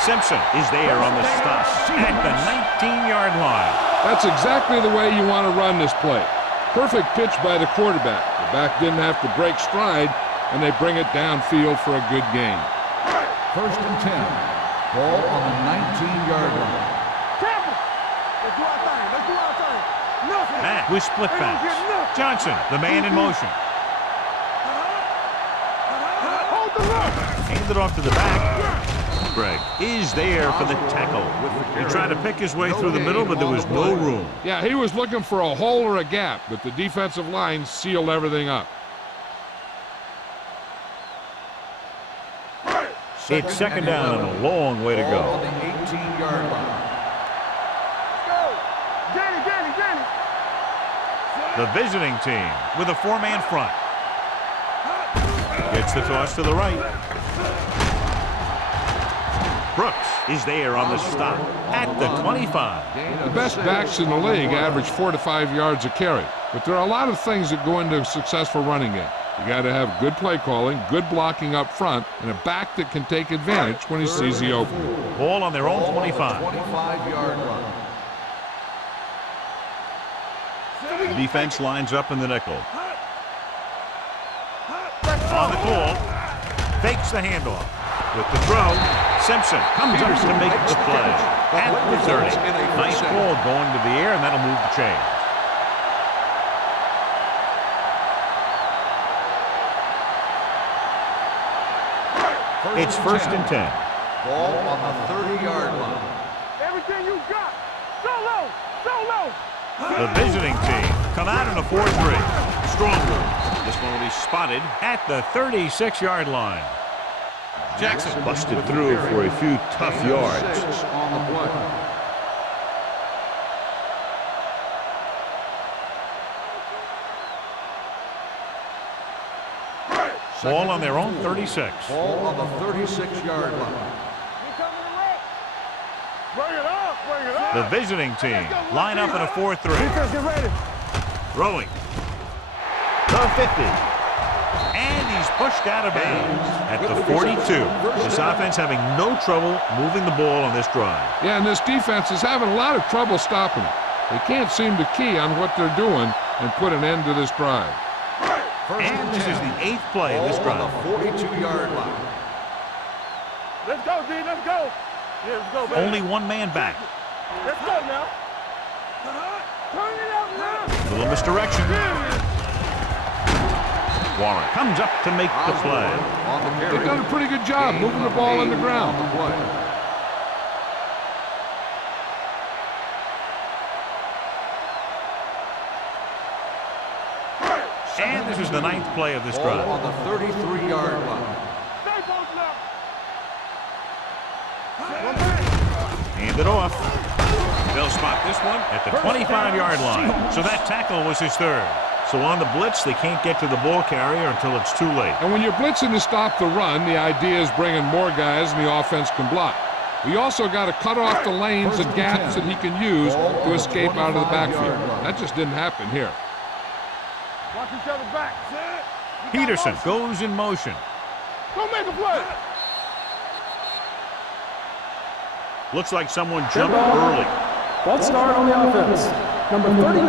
Simpson is there on the stop at the 19-yard line. That's exactly the way you want to run this play. Perfect pitch by the quarterback. The back didn't have to break stride, and they bring it downfield for a good gain. 1st and 10. Ball on the 19-yard line. Tampa. Let's do our thing. Nothing. Matt with split backs. Johnson, the man in motion. Hold the look. Handed off to the back. Greg is there for the tackle. He tried to pick his way through the middle, but there was no room. Yeah, he was looking for a hole or a gap, but the defensive line sealed everything up. It's 2nd down and a long way to On go. the 18-yard line. Go. Danny. The visiting team with a 4-man front. Gets the toss to the right. Brooks is there on the stop at the 25. The best backs in the league average 4 to 5 yards a carry, but there are a lot of things that go into a successful running game. You got to have good play calling, good blocking up front, and a back that can take advantage when he sees the opening. Ball on their own 25. 25-yard line. The defense lines up in the nickel. On the call, fakes the handoff. With the throw, Simpson comes up to make the play at the 30. Nice ball going to the air, and that'll move the chain. It's 1st and 10. Ball on the 30-yard line. Everything you got. Solo. The visiting team come out in a 4-3. Strong move. This one will be spotted at the 36-yard line. Jackson busted through for a few tough yards. 6 on the play. Ball on their own 36. Ball on the 36-yard line. Bring it up. The visiting team line up in a 4-3. Defense, get ready. Throwing. The 50. And he's pushed out of bounds at the 42. This offense having no trouble moving the ball on this drive. Yeah, and this defense is having a lot of trouble stopping it. They can't seem to key on what they're doing and put an end to this drive. And this is the 8th play of this drive. On the 42-yard line. Let's go, D. Let's go. Yeah, let's go, baby. Only one man back. Let's go now. Turn it up now. Little misdirection. Warren comes up to make the play. On the carry. They've done a pretty good job moving the ball on the ground. On the play. And this is the 9th play of this Ball drive. on the 33-yard line. Stay posted up. Hand it off. They'll spot this one at the 25-yard line. So that tackle was his 3rd. So on the blitz, they can't get to the ball carrier until it's too late. And when you're blitzing to stop the run, the idea is bringing more guys and the offense can block. We also got to cut off the lanes and gaps that he can use to escape out of the backfield. That just didn't happen here. Watch each other back. Peterson goes in motion. Go make a play. Looks like someone Dead jumped ball. early. False start on the offense. Number 39.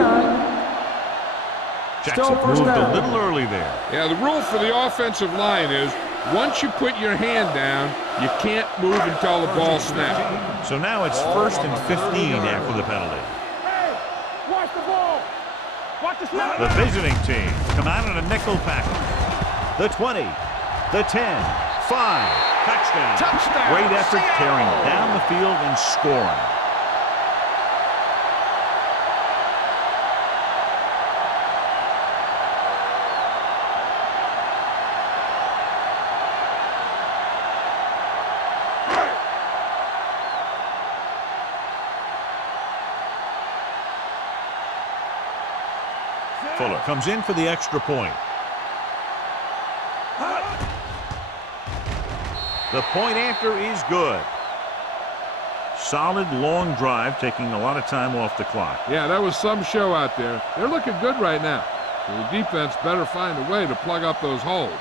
Jackson Still first moved down. a little early there. Yeah, the rule for the offensive line is once you put your hand down, you can't move until the ball snaps. So now it's 1st and 15 after the penalty. Hey, watch the ball. Watch the snap. The visiting team come out in a nickel package. The 20, the 10, 5, touchdown. Touchdown. Great effort tearing down the field and scoring. Fuller comes in for the extra point. The point after is good. Solid long drive, taking a lot of time off the clock. Yeah, that was some show out there. They're looking good right now. So the defense better find a way to plug up those holes.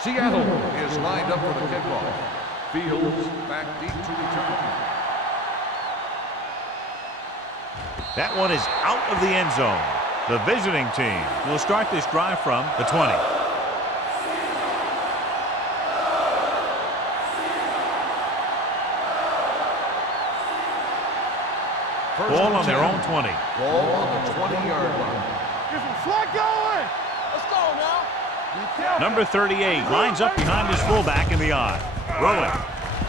Seattle is lined up for the kickoff. Fields back deep to return. That one is out of the end zone. The visiting team will start this drive from the 20. Ball on their own 20. Ball on the 20-yard line. Get some slack going. Let's go now. Number 38 lines up behind his fullback in the I. Rolling.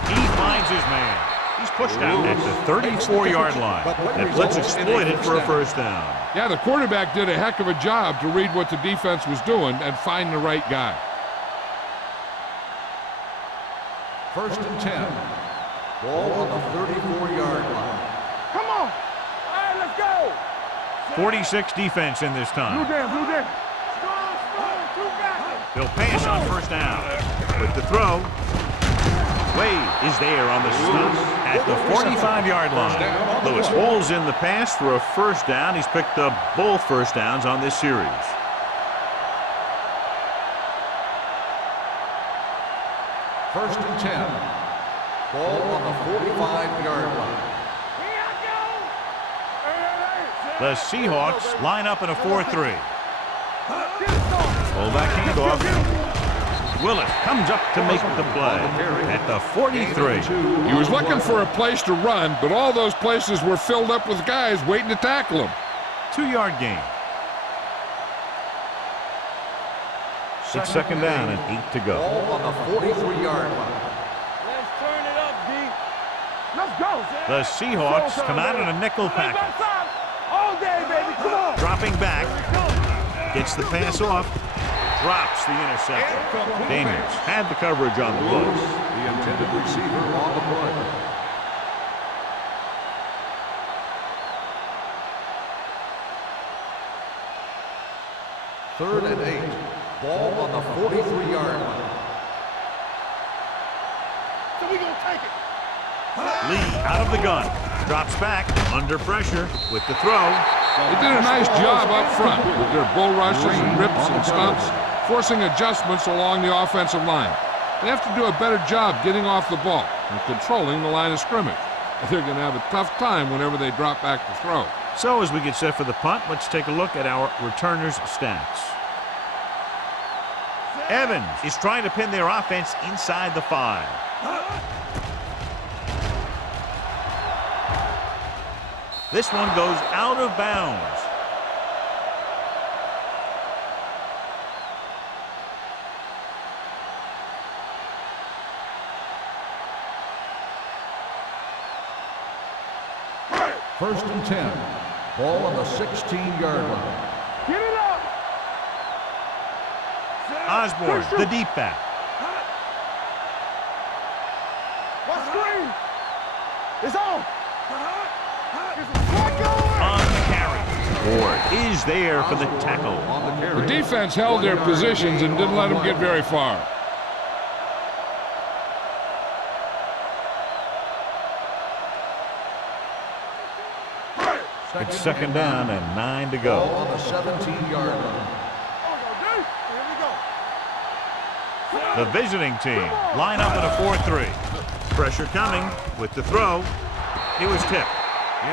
He finds his man. He's pushed out at the 34-yard line. That blitz exploited for a first down. Yeah, the quarterback did a heck of a job to read what the defense was doing and find the right guy. 1st and 10. Ball on the 34-yard line. Come on. All right, let's go. 46 defense in this Blue time. jam, blue jam. Strong, two back. He'll pass on first down. With the throw, Wade is there on the stop at the 45-yard line. Lewis holds in the pass for a first down. He's picked up both first downs on this series. First and 10. Ball on the 45-yard line. The Seahawks line up in a 4-3. Fullback handoff. Willett comes up to make the play at the 43. He was looking for a place to run, but all those places were filled up with guys waiting to tackle him. 2-yard gain. It's 2nd down and 8 to go. Ball on the 43-yard line. Let's turn it up, D. Let's go. The Seahawks come out in a nickel package. All day, baby. Come on. Dropping back. Gets the pass off. Drops the interception. Daniels had the coverage on the play. The intended receiver on the play. Third and 8. Ball on the 43-yard line. So we gonna take it. Lee out of the gun. Drops back under pressure with the throw. They did a nice job up front with their bull rushes and rips and stunts, forcing adjustments along the offensive line. They have to do a better job getting off the ball and controlling the line of scrimmage. They're going to have a tough time whenever they drop back to throw. So as we get set for the punt, let's take a look at our returners' stats. Evans is trying to pin their offense inside the 5. This one goes out of bounds. First and 10. Ball on the 16-yard line. Get it up. Osborne, the deep back. What screen? It's on. On the carry. Ward is there for the tackle. On the carry. The defense held their positions and didn't let them get very far. It's second down and 9 to go. Ball on the 17-yard line. The visiting team line up in a 4-3. Pressure coming with the throw. It was tipped.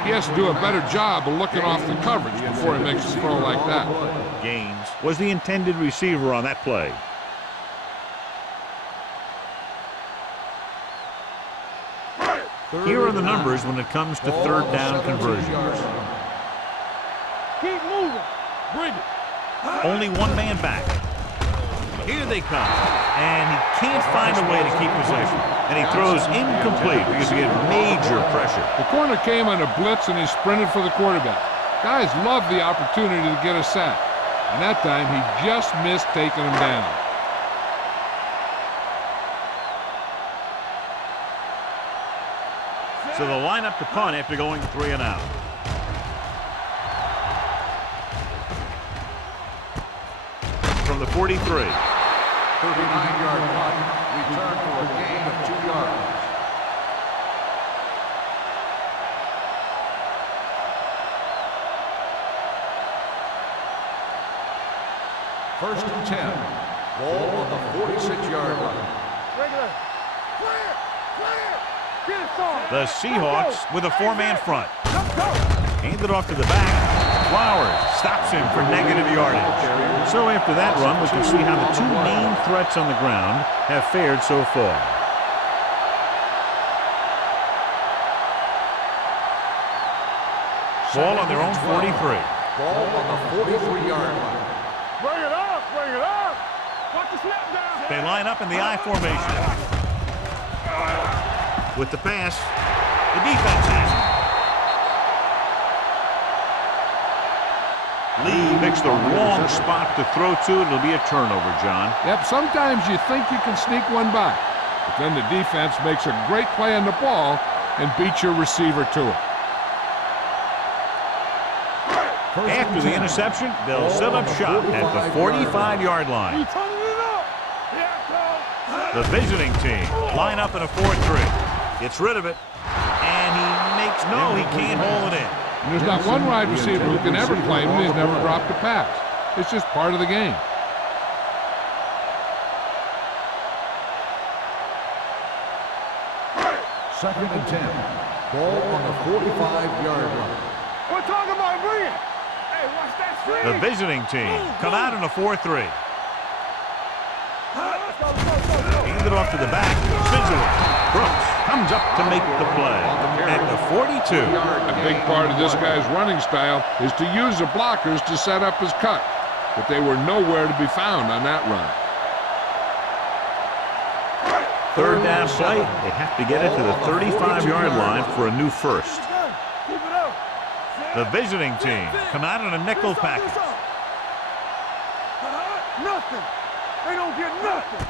He has to do a better job of looking off the coverage before he makes a throw like that. Gaines was the intended receiver on that play. Here are the numbers when it comes to third down conversions. Keep moving. Bring it. Only one man back. Here they come. And he can't find a way to keep possession. And he throws incomplete because he had major pressure. The corner came on a blitz and he sprinted for the quarterback. Guys love the opportunity to get a sack. And that time he just missed taking him down. So they'll line up to punt after going 3 and out. From the 43. 39-yard punt. Return for a gain of 2 yards. First and 10. Ball on the 46-yard line. Regular. Clear. Clear. Get it, son. The Seahawks with a 4-man front. Let's go. Handed off to the back. Flowers stops him for negative yardage. So after that run, we can see how the two main threats on the ground have fared so far. Ball on their own 43. Ball on the 43-yard line. Bring it up. Bring it up. Watch the snap down. They line up in the I formation. With the pass, the defense has it. Lee picks the wrong spot to throw to. It'll be a turnover, John. Yep, sometimes you think you can sneak one by. But then the defense makes a great play on the ball and beats your receiver to it. After the interception, they'll set up shop at the 45-yard line. You turning it up. Yeah, The visiting team line up in a 4-3. Gets rid of it, and he makes he can't hold it in. And there's not one wide receiver who can ever claim that he's never dropped a pass. It's just part of the game. Second and 10. Ball on the 45-yard line. we're talking about bring it. Hey, watch that screen. The visiting team come out in a 4-3. Let's go, let's go, let's go. Handed off to the back. Spins it. Brooks comes up to make the play at the 42. A big part of this guy's running style is to use the blockers to set up his cut. But they were nowhere to be found on that run. Third down play. They have to get it to the 35-yard line for a new first. Keep it up. The visiting team come out in a nickel package. Nothing. They don't get nothing.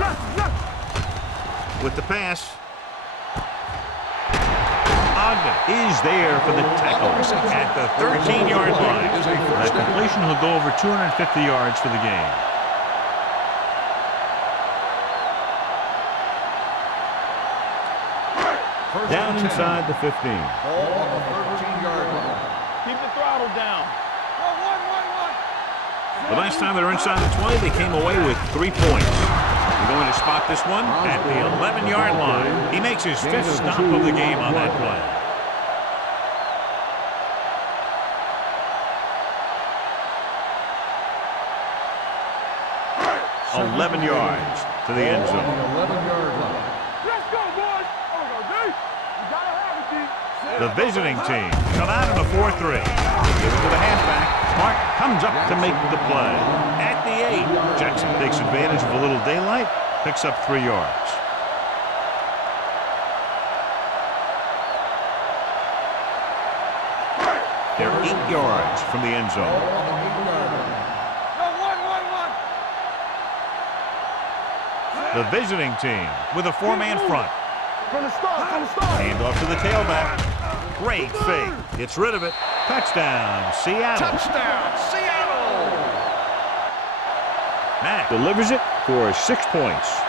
Nothing. With the pass. Ogden is there for the tackle at the 13-yard line. That completion will go over 250 yards for the game. Down inside the 15. Ball on the 13-yard line. Keep the throttle down. One. The last time they were inside the 20, they came away with 3 points. We're going to spot this one at the 11-yard line. He makes his 5th stop of the game on that play. Second 11 yards to the end zone. 11-yard line. Let's go, boys. You gotta have it, D. The visiting team come out in a 4-3. Give it to the halfback. Mark comes up to make the play. At the 8, Jackson takes advantage of a little daylight, picks up 3 yards. They're 8 yards from the end zone. Ball on the 8-yard line. The visiting team with a 4-man front. From the start. Hand off to the tailback. Great fake. Gets rid of it. Touchdown, Seattle. Touchdown, Seattle! Mack delivers it for 6 points.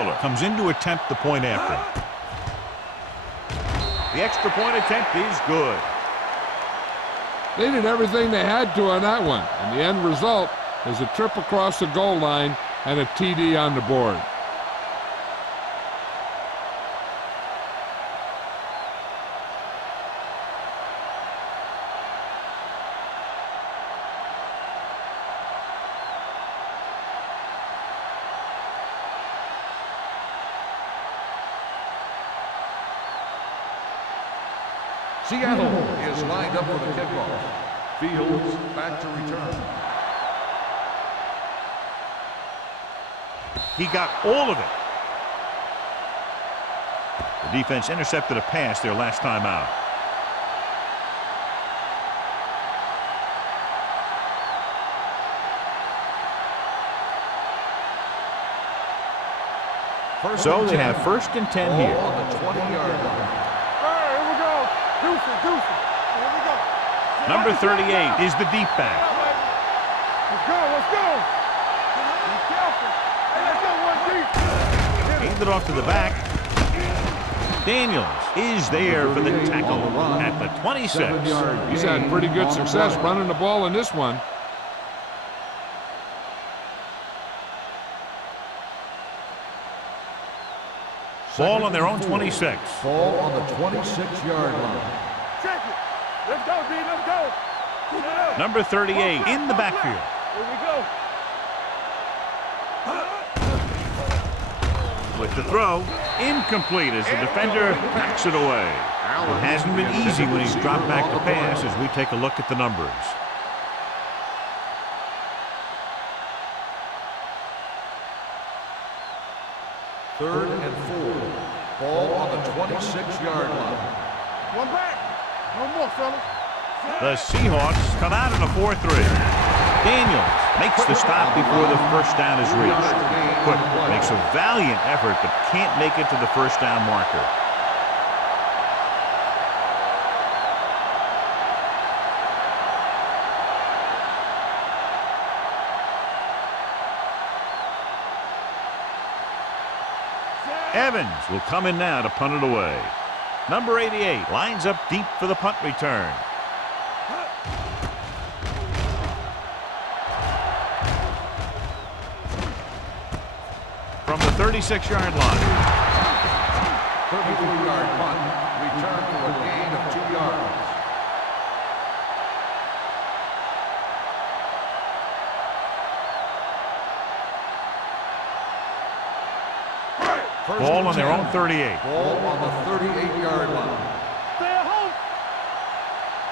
Fuller comes in to attempt the point after. The extra point attempt is good. They did everything they had to on that one, and the end result is a trip across the goal line and a TD on the board. Seattle is lined up for the kickoff. Fields back to return. He got all of it. The defense intercepted a pass their last time out. So they have 1st and 10 here. On the 20-yard line. Here we go. Number 38 is the deep back. Let's go. Be careful. Hey, let's go one deep. Handed off to the back. Daniels is there for the tackle at the 26. He's had pretty good success running the ball in this one. Ball on their own 26. Ball on the 26-yard line. Check it. Let's go, D. Let's go. Keep it up. Number 38 in the backfield. Here we go. With the throw, incomplete as the defender backs it away. It hasn't been easy when he's dropped back to pass as we take a look at the numbers. Third and 4. Ball on the 26-yard line. One back. No more, fellas. The Seahawks come out in a 4-3. Daniels makes the stop before the first down is reached. Quick makes a valiant effort but can't make it to the first down marker. Evans will come in now to punt it away. Number 88 lines up deep for the punt return. From the 36-yard line. 33-yard punt. Return for a gain of 2 yards. Ball on their own 38. Ball on the 38-yard line. Stay at home.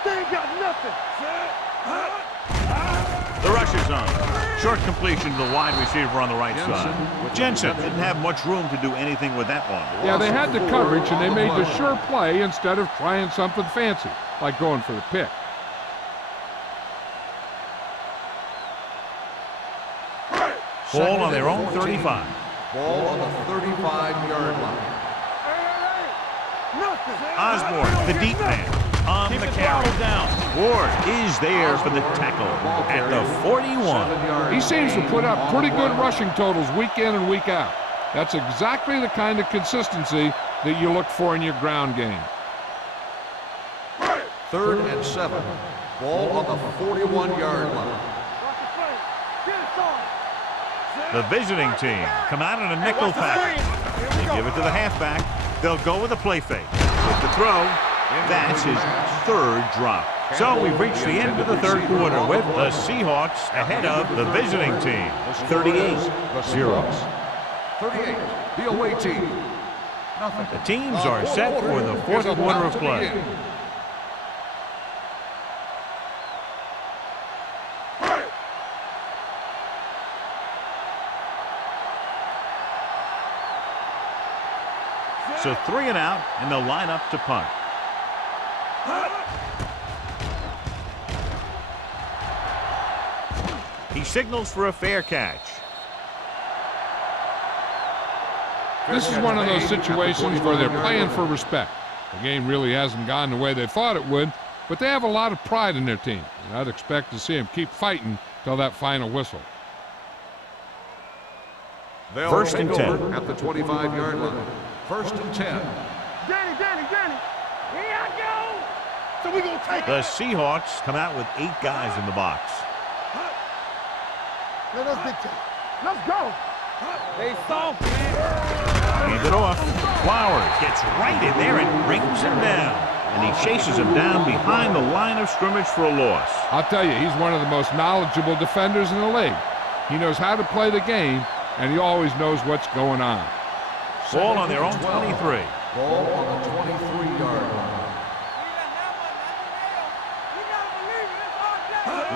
They ain't got nothing. The rush is on. Short completion to the wide receiver on the right side. Jensen didn't have much room to do anything with that one. Yeah, they had the coverage, and they made the sure play instead of trying something fancy, like going for the pick. Ball on their own 35. Ball on the 35-yard line. Osborne, the deep man, on the carry. Ward is there for the tackle at the 41. He seems to put up pretty good rushing totals week in and week out. That's exactly the kind of consistency that you look for in your ground game. 3rd and 7. Ball on the 41-yard line. The visiting team come out in a nickel package. They give it to the halfback. They'll go with a play fake. With the throw, that's his 3rd drop. So we've reached the end of the 3rd quarter with the Seahawks ahead of the visiting team, 38-0. 38, the away team. Nothing. The teams are set for the 4th quarter of play. So 3 and out, and they'll line up to punt. He signals for a fair catch. This is one of those situations where they're playing for respect. The game really hasn't gone the way they thought it would, but they have a lot of pride in their team. And I'd expect to see them keep fighting till that final whistle. They'll First take and 10. over at the 25-yard line. First and 10. Danny. Here I go. So we gonna take The Seahawks come out with 8 guys in the box. Let us dictate. Let's go. They soft, man. Hand it off. Flowers gets right in there and brings him down. And he chases him down behind the line of scrimmage for a loss. I'll tell you, he's one of the most knowledgeable defenders in the league. He knows how to play the game, and he always knows what's going on. Ball on their own 23. Ball on the 23-yard line.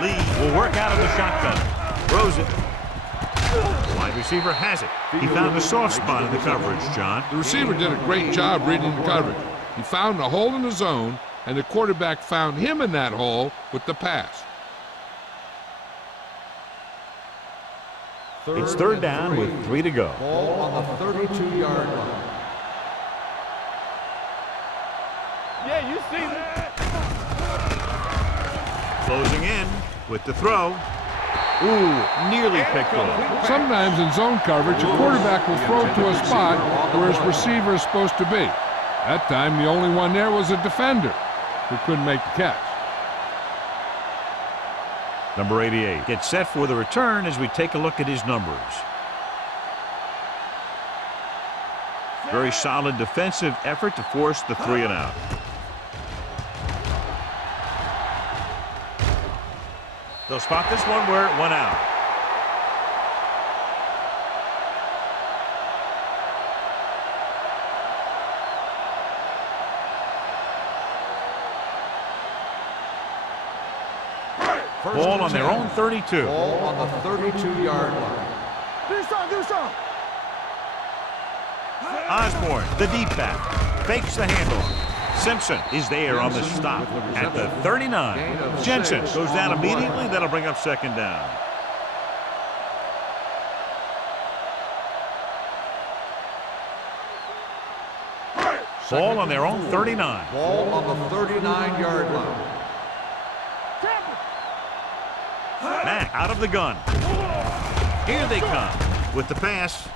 Lee will work out of the shotgun. Throws it. The wide receiver has it. He found a soft spot in the coverage, John. The receiver did a great job reading the coverage. He found a hole in the zone, and the quarterback found him in that hole with the pass. It's third down with 3 to go. Ball on the 32-yard line. Yeah, you see that. Closing in with the throw. Ooh, nearly picked off. Sometimes in zone coverage, a quarterback will throw to a spot where his receiver is supposed to be. That time, the only one there was a defender who couldn't make the catch. Number 88 gets set for the return as we take a look at his numbers. Very solid defensive effort to force the 3 and out. They'll spot this one where it went out. Ball on their own 32. Ball on the 32-yard line. Do something. Osborne, the deep back, fakes the handoff. Simpson is there on the stop at the 39. Jensen goes down immediately. That'll bring up second down. Ball on their own 39. Ball on the 39-yard line. Mack out of the gun. Here they come with the pass,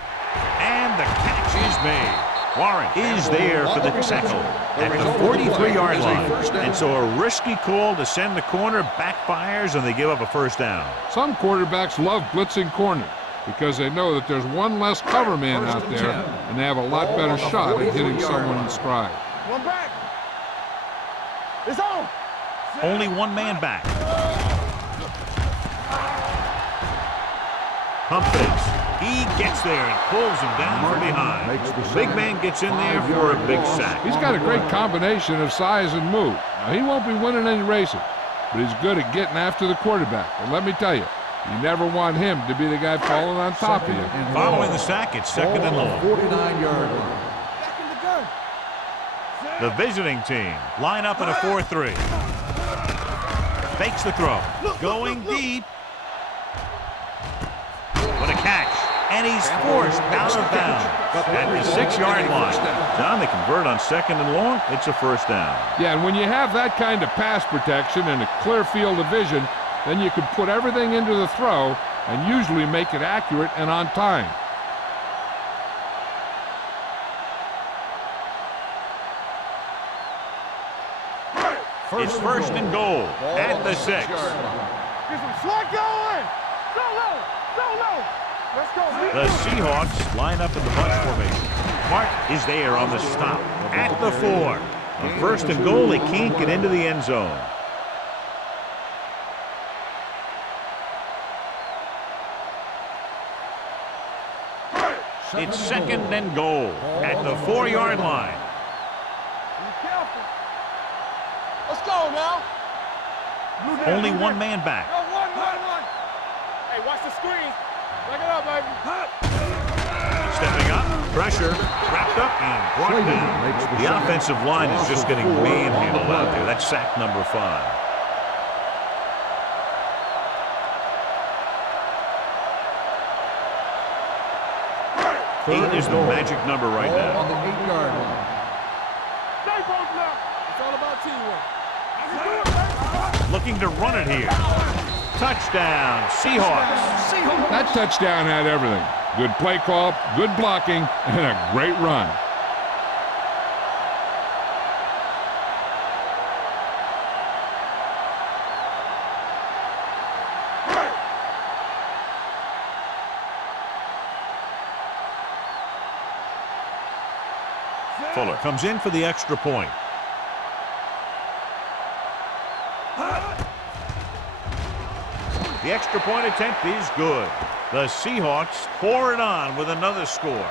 and the catch is made. Warren is there for the tackle at the 43-yard line. And so a risky call to send the corner backfires, and they give up a first down. Some quarterbacks love blitzing corners because they know that there's one less cover man out there, and they have a lot better shot at hitting someone in stride. One back. It's on. Only one man back. Pump fakes. He gets there and pulls him down from behind. Big man gets in there for a big sack. He's got a great combination of size and move. Now, he won't be winning any races, but he's good at getting after the quarterback. And let me tell you, you never want him to be the guy falling on top of you. Following the sack, it's second and long. 49-yard line. Back in the gun. The visiting team line up in a 4-3. Fakes the throw. Going deep. What a catch. And he's forced out of bounds at the 6-yard line. John, they convert on second and long. It's a first down. Yeah, and when you have that kind of pass protection and a clear field of vision, then you can put everything into the throw and usually make it accurate and on time. It's first and goal at the 6. Get some slot going. Solo. Let's go. The Seahawks line up in the bunch formation. Mark is there on the stop at the 4. On first and goal, they can't get into the end zone. It's second and goal at the 4-yard line. Be careful. Let's go now. Only one man back. Go, one. Hey, watch the screen. Back it up, baby. Stepping up, pressure, wrapped up and brought down. The offensive line is just getting manhandled out there. That's sack number 5. Eight is the magic number right now. On the 8-yard line. Stay both now. It's all about teamwork. I can do it, baby. Looking to run it here. Touchdown, Seahawks. That touchdown had everything. Good play call, good blocking, and a great run. Fuller comes in for the extra point. The extra point attempt is good. The Seahawks pour it on with another score.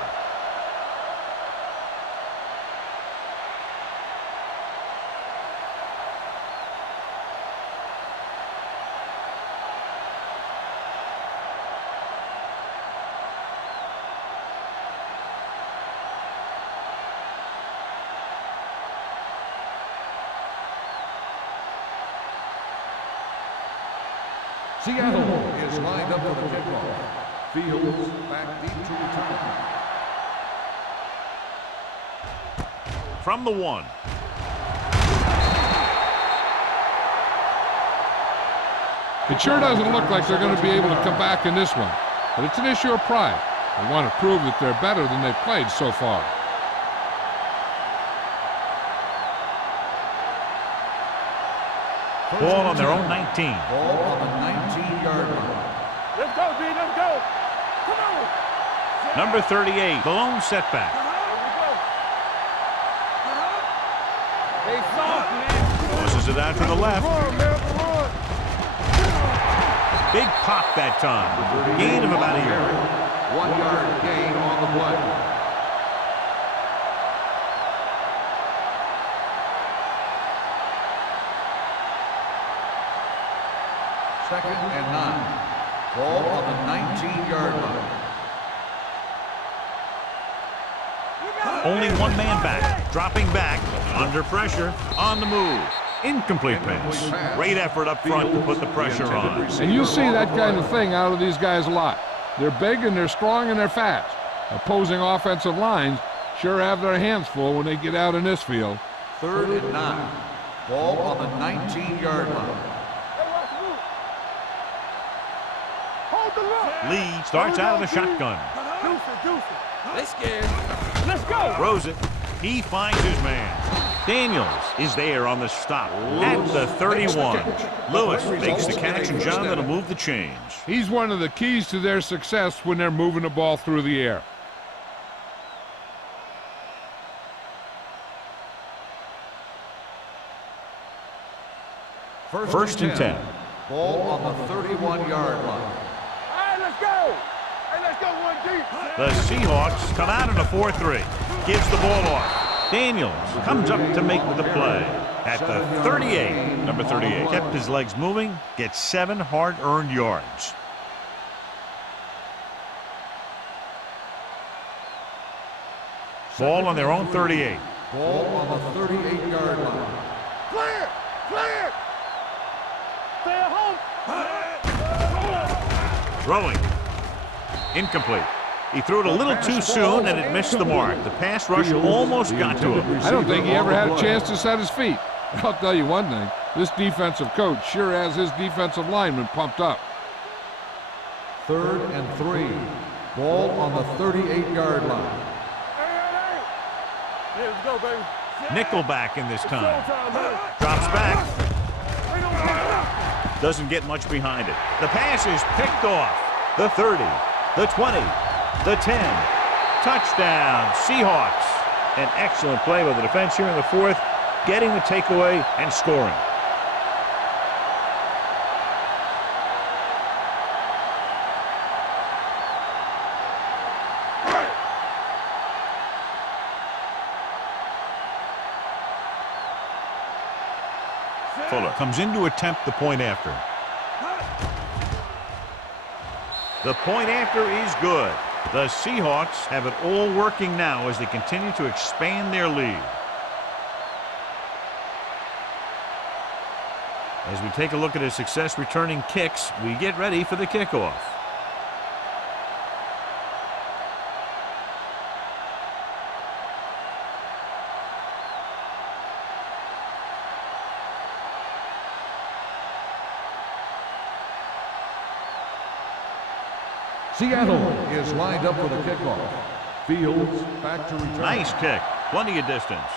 Seattle is lined up for the kickoff. Fields back deep to return. From the 1. It sure doesn't look like they're going to be able to come back in this one, but it's an issue of pride. They want to prove that they're better than they've played so far. Ball on their own 19. Ball on the 19-yard line. Let's go, D. Let's go. Come on. Number 38, the lone setback. They soft, man. Tosses it out to the left. Run, man. Run. Big pop that time. Gain of about a yard. 1-yard gain on the play. Second and 9. Ball on the 19-yard line. Only one man back. Dropping back. Under pressure. On the move. Incomplete pass. Great effort up front to put the pressure on. And you see that kind of thing out of these guys a lot. They're big and they're strong and they're fast. Opposing offensive lines sure have their hands full when they get out in this field. Third and 9. Ball on the 19-yard line. Lee starts out of the shotgun. They scared. Let's go. Throws it. He finds his man. Daniels is there on the stop at the 31. Lewis makes the catch, and John, that'll move the chains. He's one of the keys to their success when they're moving the ball through the air. First and 10. Ball on the 31-yard line. Let's go! Hey, let's go, 1D! The Seahawks come out in a 4-3. Gives the ball off. Daniels comes up to make the play. At the 38, number 38. Kept his legs moving, gets 7 hard-earned yards. Ball on their own 38. Ball on the 38-yard line. Clear! Clear! Stay at home! Throwing. Incomplete. He threw it a little too soon, and it missed the mark. The pass rush almost got to him. I don't think he ever had a chance to set his feet. I'll tell you one thing. This defensive coach sure has his defensive linemen pumped up. Third and 3. Ball on the 38-yard line. Hey, let's go, baby. Nickelback in this time. Drops back. Doesn't get much behind it. The pass is picked off. The 30, the 20, the 10. Touchdown, Seahawks. An excellent play by the defense here in the 4th, getting the takeaway and scoring. Fuller comes in to attempt the point after. The point after is good. The Seahawks have it all working now as they continue to expand their lead. As we take a look at his success returning kicks, we get ready for the kickoff. Seattle is lined up for the kickoff. Fields back to return. Nice kick. Plenty of distance.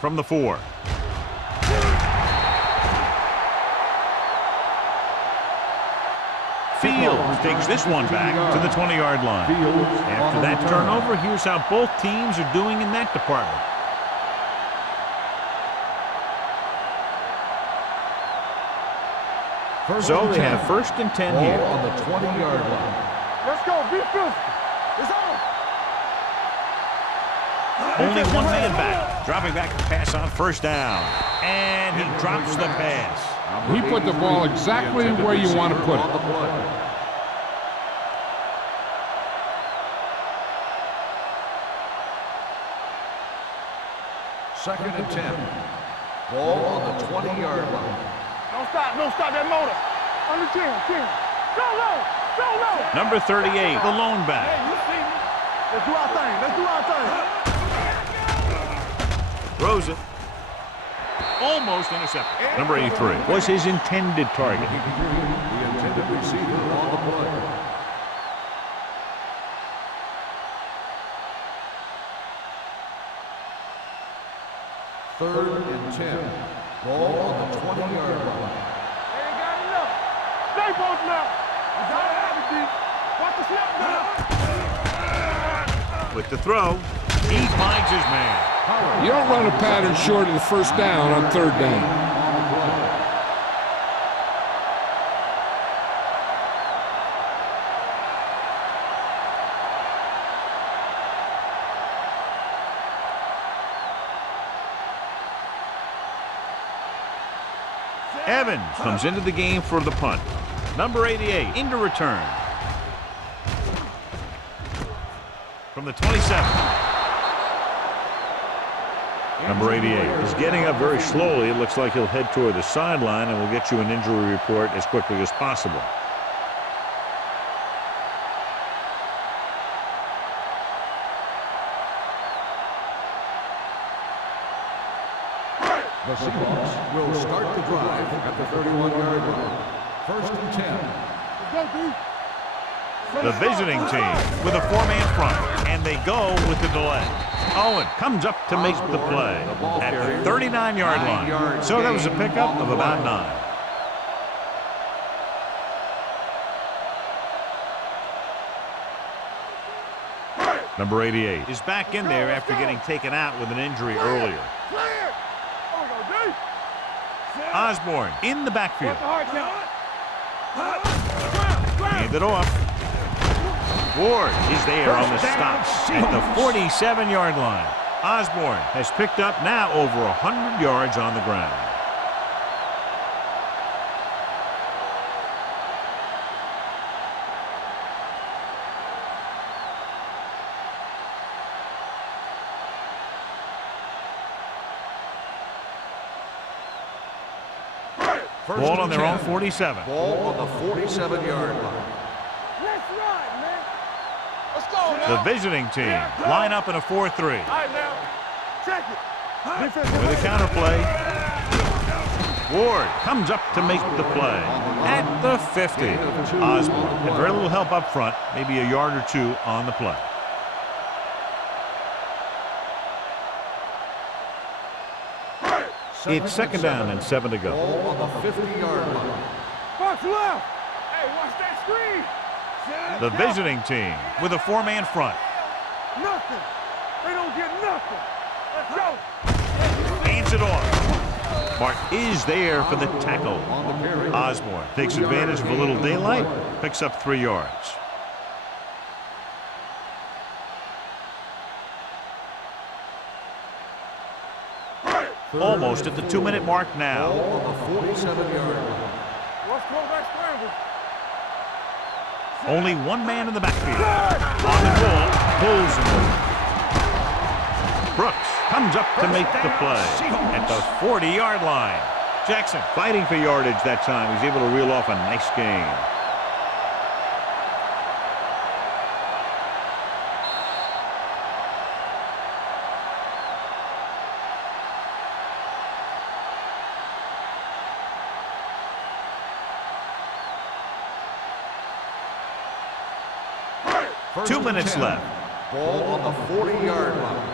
From the 4. Fields takes this one back to the 20-yard line. After that turnover, here's how both teams are doing in that department. So they have 1st and 10 here. On the 20-yard line. Let's go. Be physical. It's on. Only one man back. Dropping back to pass on 1st down. And he drops the pass. He put the ball exactly where you want to put it. 2nd and 10. Ball on the 20-yard line. Don't stop that motor. Under 10. Go low. Number 38, the lone back. Hey, you see me? Let's do our thing. Throws it. Almost intercepted. Number 83 was his intended target. The intended receiver on the play. Third and 10. Ball on the 20-yard line. They ain't got enough. Stay both now. You got to have it, D. Watch the snap now. With the throw, he finds his man. You don't run a pattern short of the 1st down on 3rd down. Evans comes into the game for the punt. Number 88 into return. From the 27. Number 88 is getting up very slowly. It looks like he'll head toward the sideline, and we'll get you an injury report as quickly as possible. The Seahawks will start the drive at the 31-yard line. 1st and 10. The visiting team with a 4-man front, and they go with the delay. Owen comes up to make the play at the 39-yard line. So that was a pickup of about 9. Number 88 is back in there after getting taken out with an injury earlier. Osborne in the backfield. Hand it off. Ward is there on the stop at the 47-yard line. Osborne has picked up now over 100 yards on the ground. Ball on their own 47. Ball on the 47-yard line. Let's run, man. Let's go now. The visiting team line up in a 4-3. All right, now. Check it. With a counterplay. Ward comes up to make the play at the 50. Osborne had very little help up front, maybe a yard or two on the play. It's 2nd down and 7 to go. Ball on the 50-yard line. Box left. Hey, watch that screen. The visiting team with a 4-man front. Nothing. They don't get nothing. Let's go. Hands it off. Mark is there for the tackle. Osborne takes advantage of a little daylight, picks up 3 yards. Almost at the 2-minute mark now. Ball on the 47-yard line. Watch quarterback scramble. Only one man in the backfield. On the ball, pulls him over. Brooks comes up to make the play at the 40-yard line. Jackson fighting for yardage that time. He's able to reel off a nice gain. 2 minutes left. Ball on the 40-yard line.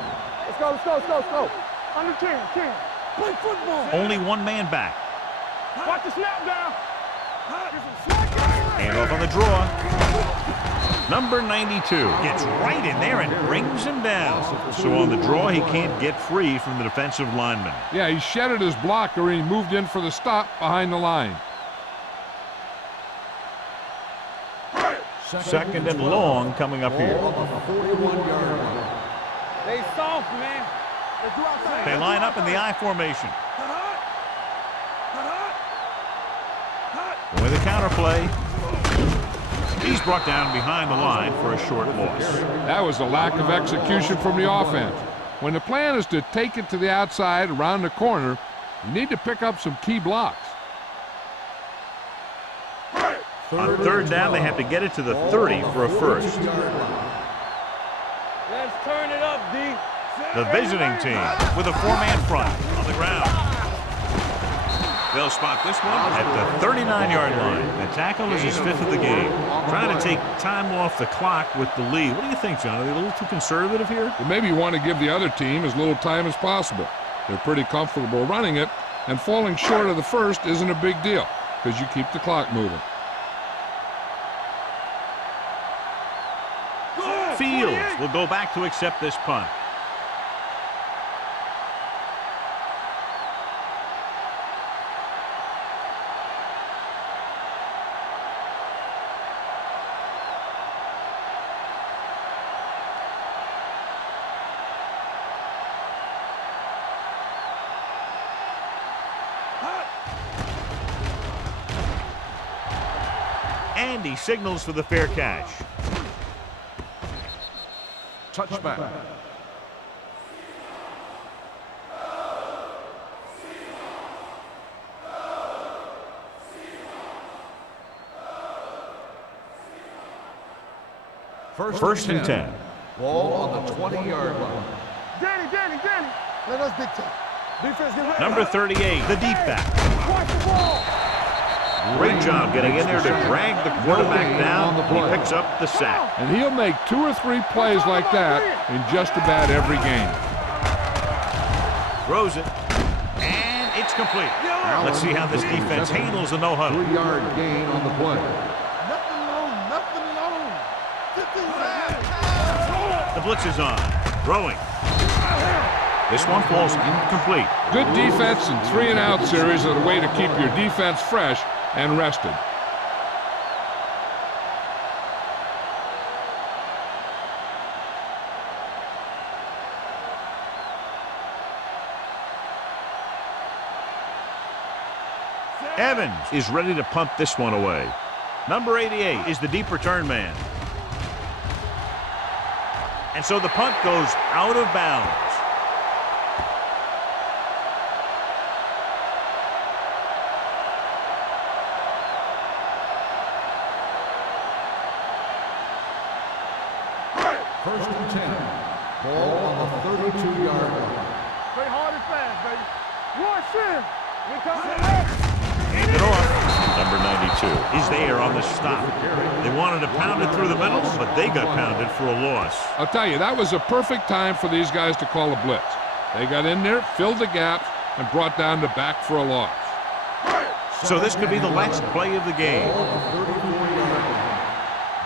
Let's go, let's go, let's go, let's go. Under 10, 10. Play football. Only one man back. Watch the snap down. Hand off on the draw. Number 92 gets right in there and brings him down. So on the draw, he can't get free from the defensive lineman. Yeah, he shedded his blocker and he moved in for the stop behind the line. Second and long coming up here. They soft, man. They line up in the I formation. With a counterplay, he's brought down behind the line for a short loss. That was a lack of execution from the offense. When the plan is to take it to the outside around the corner, you need to pick up some key blocks. On third down, they have to get it to the 30 for a first. Let's turn it up, D. The visiting team with a four-man front on the ground. They'll spot this one at the 39-yard line. The tackle is his fifth of the game. Trying to take time off the clock with the lead. What do you think, John? Are they a little too conservative here? Well, maybe you want to give the other team as little time as possible. They're pretty comfortable running it, and falling short of the first isn't a big deal because you keep the clock moving. Fields will go back to accept this punt. And he signals for the fair catch. Touchback. First and 10. Ball on the 20-yard line. Danny. Let us dictate. Defense, get ready. Number 38, the deep back. Watch the ball. Great job getting in there to drag the quarterback down. He picks up the sack. And he'll make 2 or 3 plays like that in just about every game. Throws it. And it's complete. Let's see how this defense handles the no-huddle. 3-yard gain on the play. Nothing long. The blitz is on. Throwing. This one falls incomplete. Good defense and 3-and-out series are the way to keep your defense fresh and rested. Evans is ready to punt this one away. Number 88 is the deep return man. And so the punt goes out of bounds. First and 10. Ball on the 32-yard line. Play hard and fast, baby. Rush in. We coming left. Hand it off. Number 92 is there on the stop. They wanted to pound it through the middle, but they got pounded for a loss. I'll tell you, that was a perfect time for these guys to call a blitz. They got in there, filled the gaps, and brought down the back for a loss. So this could be the last play of the game. Ball on the 34-yard line.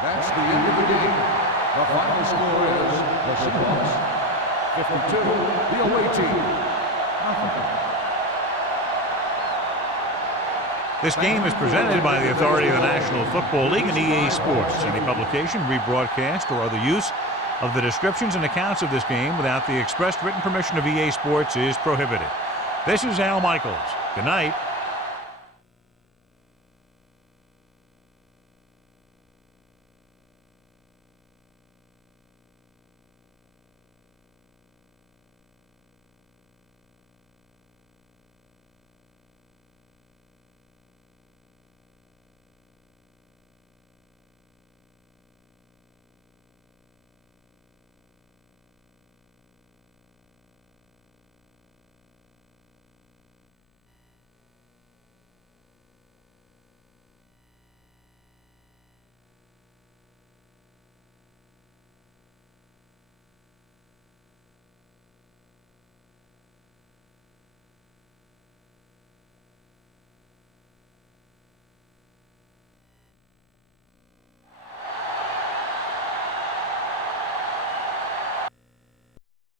That's the end of the game. The final score is the Seahawks 52, the away team. This game is presented by the authority of the National Football League and EA Sports. Any publication, rebroadcast, or other use of the descriptions and accounts of this game without the expressed written permission of EA Sports is prohibited. This is Al Michaels. Good night.